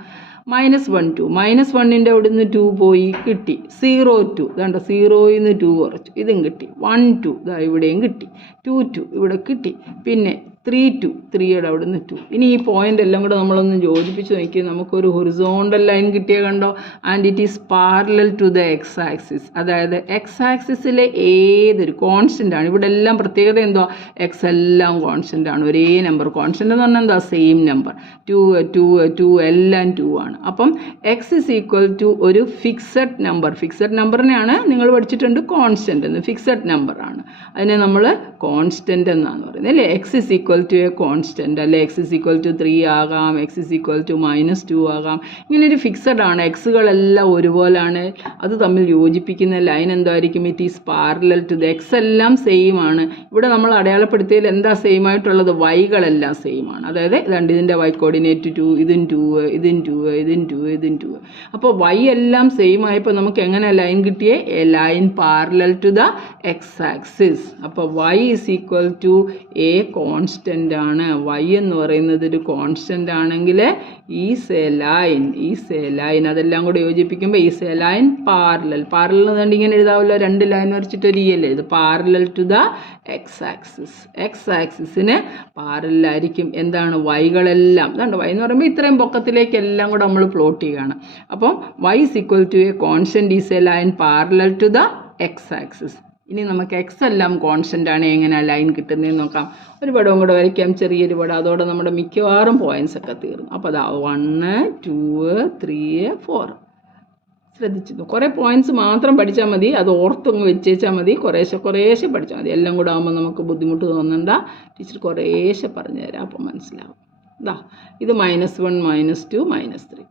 -1 2 -1ൻ്റെ അവിടെ നിന്ന് 2 പോയി കിട്ടി. 0 2 ഇതാണ്ട 0യിൽ നിന്ന് 2 കുറച്ചു, ഇതും കിട്ടി. 1 2 ഇതാ ഇവിടെയും കിട്ടി. 2 2 ഇവിടെ കിട്ടി. പിന്നെ 3 2 3യുടെ അവിടെ നിന്ന് 2. ഇനി ഈ പോയിന്റ് എല്ലാം കൂടെ നമ്മളൊന്ന് യോജിപ്പിച്ച് നോക്കി. നമുക്കൊരു ഹൊറിസോണ്ടൽ ലൈൻ കിട്ടിയ കണ്ടോ. And it is parallel to the x axis. അതായത് എക്സ് ആക്സിസിലെ ഏതൊരു കോൺസ്റ്റൻ്റ് ആണ്. ഇവിടെ എല്ലാം പ്രത്യേകത എന്തോ, എക്സ് എല്ലാം കോൺസ്റ്റൻ്റ് ആണ്. ഒരേ നമ്പർ. കോൺസ്റ്റൻ്റ് എന്ന് പറഞ്ഞാൽ എന്താ, സെയിം നമ്പർ. 2 2 2 എല്ലാം 2 ആണ്. അപ്പം എക്സ് ഇസ് ഈക്വൽ ടു ഒരു ഫിക്സഡ് നമ്പർ. ഫിക്സഡ് നമ്പറിനെയാണ് നിങ്ങൾ പഠിച്ചിട്ടുണ്ട് കോൺസ്റ്റൻ്റ് എന്ന്. ഫിക്സഡ് നമ്പറാണ്, അതിനെ നമ്മൾ കോൺസ്റ്റൻ്റ് എന്നാണ് പറയുന്നത് അല്ലേ. X is equal to a constant അല്ലെ. എക്സ് ഇസ് ഈക്വൽ ടു 3 ആകാം, എക്സ് ഇസ് ഈക്വൽ ടു -2 ആകാം. ഇങ്ങനൊരു ഫിക്സഡ് ആണ്. എക്സുകളെല്ലാം ഒരുപോലാണ്. അത് തമ്മിൽ യോജിപ്പിക്കുന്ന ലൈൻ എന്തായിരിക്കും? It is parallel to the. X എല്ലാം സെയിം ആണ്. ഇവിടെ നമ്മൾ അടയാളപ്പെടുത്തിയതിൽ എന്താ സെയിം ആയിട്ടുള്ളത്? വൈകളെല്ലാം സെയിം ആണ്. അതായത് ഇതുണ്ട്, ഇതിൻ്റെ വൈ കോർഡിനേറ്റ് 2, ഇതും 2, ഇതും 2, ഇതും 2, ഇതും 2. അപ്പോൾ വൈ എല്ലാം സെയിം ആയപ്പോൾ നമുക്ക് എങ്ങനെ ലൈൻ കിട്ടിയേ? A line parallel to the x axis. അപ്പോൾ y is equal to a constant ആണ്. വൈ എന്ന് പറയുന്നത് ഒരു കോൺസ്റ്റൻ്റ് ആണെങ്കിൽ ഈസ് എ ലൈൻ അതെല്ലാം കൂടെ യോജിപ്പിക്കുമ്പോൾ is a line parallel. Parallel എന്ന് ഇങ്ങനെ എഴുതാമല്ലോ. 2 ലൈൻ വരച്ചിട്ട് ഒരു ഇയല്ലേ എഴുതും. Parallel to the x axis. X ആക്സിസിന് പാരലായിരിക്കും എന്താണ്? വൈകളെല്ലാം. അതുകൊണ്ട് വൈ എന്ന് പറയുമ്പോൾ ഇത്രയും പൊക്കത്തിലേക്ക് എല്ലാം കൂടെ നമ്മൾ പ്ലോട്ട് ചെയ്യുകയാണ്. അപ്പം y is equal to a constant is a line parallel to the x axis. ഇനി നമുക്ക് എക്സ് എല്ലാം കോൺസ്റ്റൻ്റ് ആണ്. എങ്ങനെ ലൈൻ കിട്ടുന്നതെന്ന് നോക്കാം. ഒരു പടവും കൂടെ വരയ്ക്കാം, ചെറിയൊരു പടം. അതോടെ നമ്മുടെ മിക്കവാറും പോയിന്റ്സ് ഒക്കെ തീർന്നു. അപ്പോൾ അതാ 1 2 3 4. ശ്രദ്ധിച്ചു. കുറേ പോയിന്റ്സ് മാത്രം പഠിച്ചാൽ മതി. അത് ഓർത്തൊന്ന് വെച്ചേച്ചാൽ മതി. കുറേശ്ശെ പഠിച്ചാൽ മതി. എല്ലാം കൂടെ ആകുമ്പോൾ നമുക്ക് ബുദ്ധിമുട്ട് തോന്നണ്ട. ടീച്ചർ കുറേശ്ശെ പറഞ്ഞു തരാം, അപ്പോൾ മനസ്സിലാവും. ഇതാ ഇത് -1 -2 -3.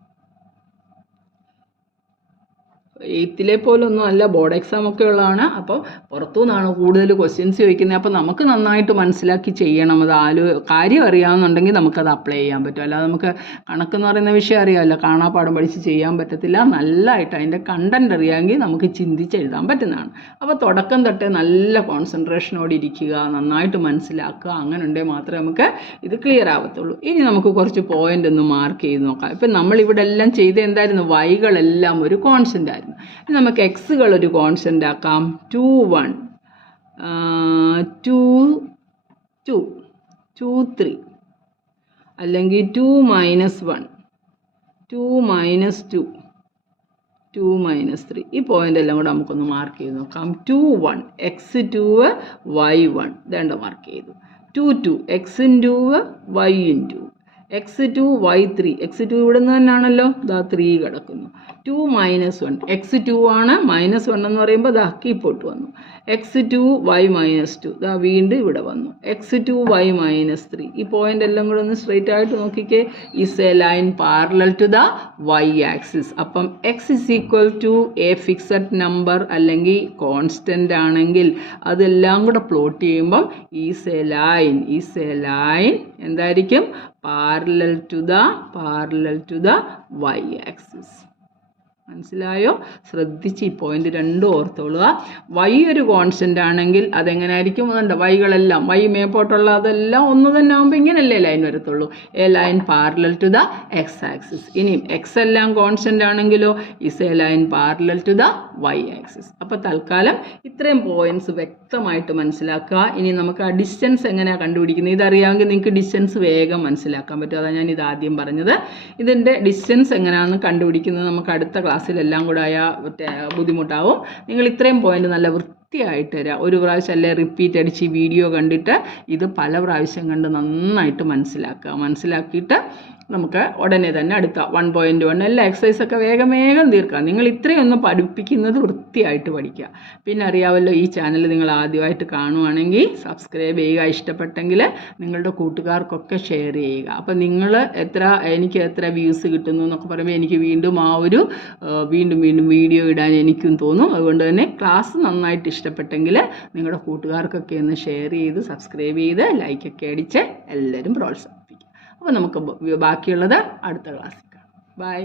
8ലെ പോലൊന്നും അല്ല, ബോർഡ് എക്സാം ഒക്കെ ഉള്ളതാണ്. അപ്പോൾ പുറത്തു നിന്നാണ് കൂടുതൽ ക്വസ്റ്റ്യൻസ് ചോദിക്കുന്നത്. അപ്പോൾ നമുക്ക് നന്നായിട്ട് മനസ്സിലാക്കി ചെയ്യണം. അത് കാര്യം അറിയാമെന്നുണ്ടെങ്കിൽ നമുക്കത് അപ്ലൈ ചെയ്യാൻ പറ്റും. അല്ലാതെ നമുക്ക് കണക്കെന്ന് പറയുന്ന വിഷയം അറിയാമല്ലോ, കാണാപ്പാഠം പഠിച്ച് ചെയ്യാൻ പറ്റത്തില്ല. നല്ലതായിട്ട് അതിൻ്റെ കണ്ടൻറ് അറിയാമെങ്കിൽ നമുക്ക് ചിന്തിച്ചെഴുതാൻ പറ്റുന്നതാണ്. അപ്പോൾ തുടക്കം തൊട്ടേ നല്ല കോൺസെൻട്രേഷനോടെ ഇരിക്കുക, നന്നായിട്ട് മനസ്സിലാക്കുക. അങ്ങനെ ഉണ്ടെങ്കിൽ മാത്രമേ നമുക്ക് ഇത് ക്ലിയർ ആവത്തുള്ളൂ. ഇനി നമുക്ക് കുറച്ച് പോയിന്റ് ഒന്ന് മാർക്ക് ചെയ്ത് നോക്കാം. ഇപ്പം നമ്മളിവിടെ എല്ലാം ചെയ്ത് എന്തായിരുന്നു? വൈകളെല്ലാം ഒരു കോൺസ്റ്റൻ്റ് ആയിരുന്നു. നമുക്ക് എക്സുകൾ ഒരു കോൺസ്റ്റൻ്റ് ആക്കാം. 2 1 2 2 2 3 അല്ലെങ്കിൽ 2 -1 2 -2 2 minus 3. ഈ പോയിന്റ് എല്ലാം കൂടെ നമുക്കൊന്ന് മാർക്ക് ചെയ്ത് നോക്കാം. 2 1 x2 y 1 ഇതേണ്ട മാർക്ക് ചെയ്തു. 2 2 x into y into x2 y3 x2 ഇവിടെ നിന്ന് തന്നെയാണല്ലോ ഇതാ 3 കിടക്കുന്നു. 2 minus 1 x2 ആണ്, -1 എന്ന് പറയുമ്പോൾ ഇതാ കീപ്പോട്ട് വന്നു. x2 y minus 2 ഇതാ വീണ്ടും ഇവിടെ വന്നു. x2 y minus 3. ഈ പോയിന്റ് എല്ലാം കൂടെ ഒന്ന് സ്ട്രെയിറ്റ് ആയിട്ട് നോക്കിക്കേ. Is a line parallel to the y axis. അപ്പം x is equal to a fixed number അല്ലെങ്കിൽ കോൺസ്റ്റന്റ് ആണെങ്കിൽ അതെല്ലാം കൂടെ പ്ലോട്ട് ചെയ്യുമ്പം ഈസ് എ ലൈൻ എന്തായിരിക്കും? Parallel to the y axis. മനസ്സിലായോ? ശ്രദ്ധിച്ച് ഈ പോയിന്റ് രണ്ടും ഓർത്തോളുക. y ഒരു കോൺസ്റ്റന്റ് ആണെങ്കിൽ അതെങ്ങനെയായിരിക്കും? അതുണ്ട് വൈകളെല്ലാം y മേപ്പോട്ടുള്ള അതെല്ലാം ഒന്ന് തന്നെ ആകുമ്പോൾ ഇങ്ങനല്ലേ ലൈൻ വരത്തുള്ളൂ. A line parallel to the x axis. ഇനിയും എക്സ് എല്ലാം കോൺസ്റ്റന്റ് ആണെങ്കിലോ is a line parallel to the y axis. അപ്പോൾ തൽക്കാലം ഇത്രയും പോയിന്റ്സ് വ്യക്തമായിട്ട് മനസ്സിലാക്കുക. ഇനി നമുക്ക് ആ ഡിസ്റ്റൻസ് എങ്ങനെയാണ് കണ്ടുപിടിക്കുന്നത് ഇതറിയാമെങ്കിൽ നിങ്ങൾക്ക് ഡിസ്റ്റൻസ് വേഗം മനസ്സിലാക്കാൻ പറ്റും. അതാണ് ഞാൻ ഇത് ആദ്യം പറഞ്ഞത്. ഇതിൻ്റെ ഡിസ്റ്റൻസ് എങ്ങനെയാണെന്ന് കണ്ടുപിടിക്കുന്നത് നമുക്ക് അടുത്ത ക്ലാസ്സിലെല്ലാം കൂടെ ആയാൽ ബുദ്ധിമുട്ടാവും. നിങ്ങൾ ഇത്രയും പോയിന്റ് നല്ല വൃത്തിയായിട്ട് തരാം. ഒരു പ്രാവശ്യം അല്ലേ റിപ്പീറ്റ് അടിച്ച് വീഡിയോ കണ്ടിട്ട് ഇത് പല പ്രാവശ്യം കണ്ട് നന്നായിട്ട് മനസ്സിലാക്കിയിട്ട് നമുക്ക് ഉടനെ തന്നെ അടുത്ത 1.1 എല്ലാ എക്സസൈസൊക്കെ വേഗം തീർക്കാം. നിങ്ങൾ ഇത്രയൊന്നും പഠിപ്പിക്കുന്നത് വൃത്തിയായിട്ട് പഠിക്കുക. പിന്നെ അറിയാമല്ലോ, ഈ ചാനൽ നിങ്ങൾ ആദ്യമായിട്ട് കാണുവാണെങ്കിൽ സബ്സ്ക്രൈബ് ചെയ്യുക. ഇഷ്ടപ്പെട്ടെങ്കിൽ നിങ്ങളുടെ കൂട്ടുകാർക്കൊക്കെ ഷെയർ ചെയ്യുക. അപ്പം നിങ്ങൾ എനിക്ക് എത്ര വ്യൂസ് കിട്ടുന്നു എന്നൊക്കെ പറയുമ്പോൾ എനിക്ക് വീണ്ടും ആ ഒരു വീണ്ടും വീഡിയോ ഇടാൻ എനിക്കും തോന്നും. അതുകൊണ്ട് തന്നെ ക്ലാസ് നന്നായിട്ട് ഇഷ്ടപ്പെട്ടെങ്കിൽ നിങ്ങളുടെ കൂട്ടുകാർക്കൊക്കെ ഒന്ന് ഷെയർ ചെയ്ത് സബ്സ്ക്രൈബ് ചെയ്ത് ലൈക്കൊക്കെ അടിച്ച് എല്ലാവരും പ്രോത്സാഹിപ്പിക്കും. അപ്പോൾ നമുക്ക് ബാക്കിയുള്ളത് അടുത്ത ക്ലാസ്സിൽ കാണാം. ബൈ.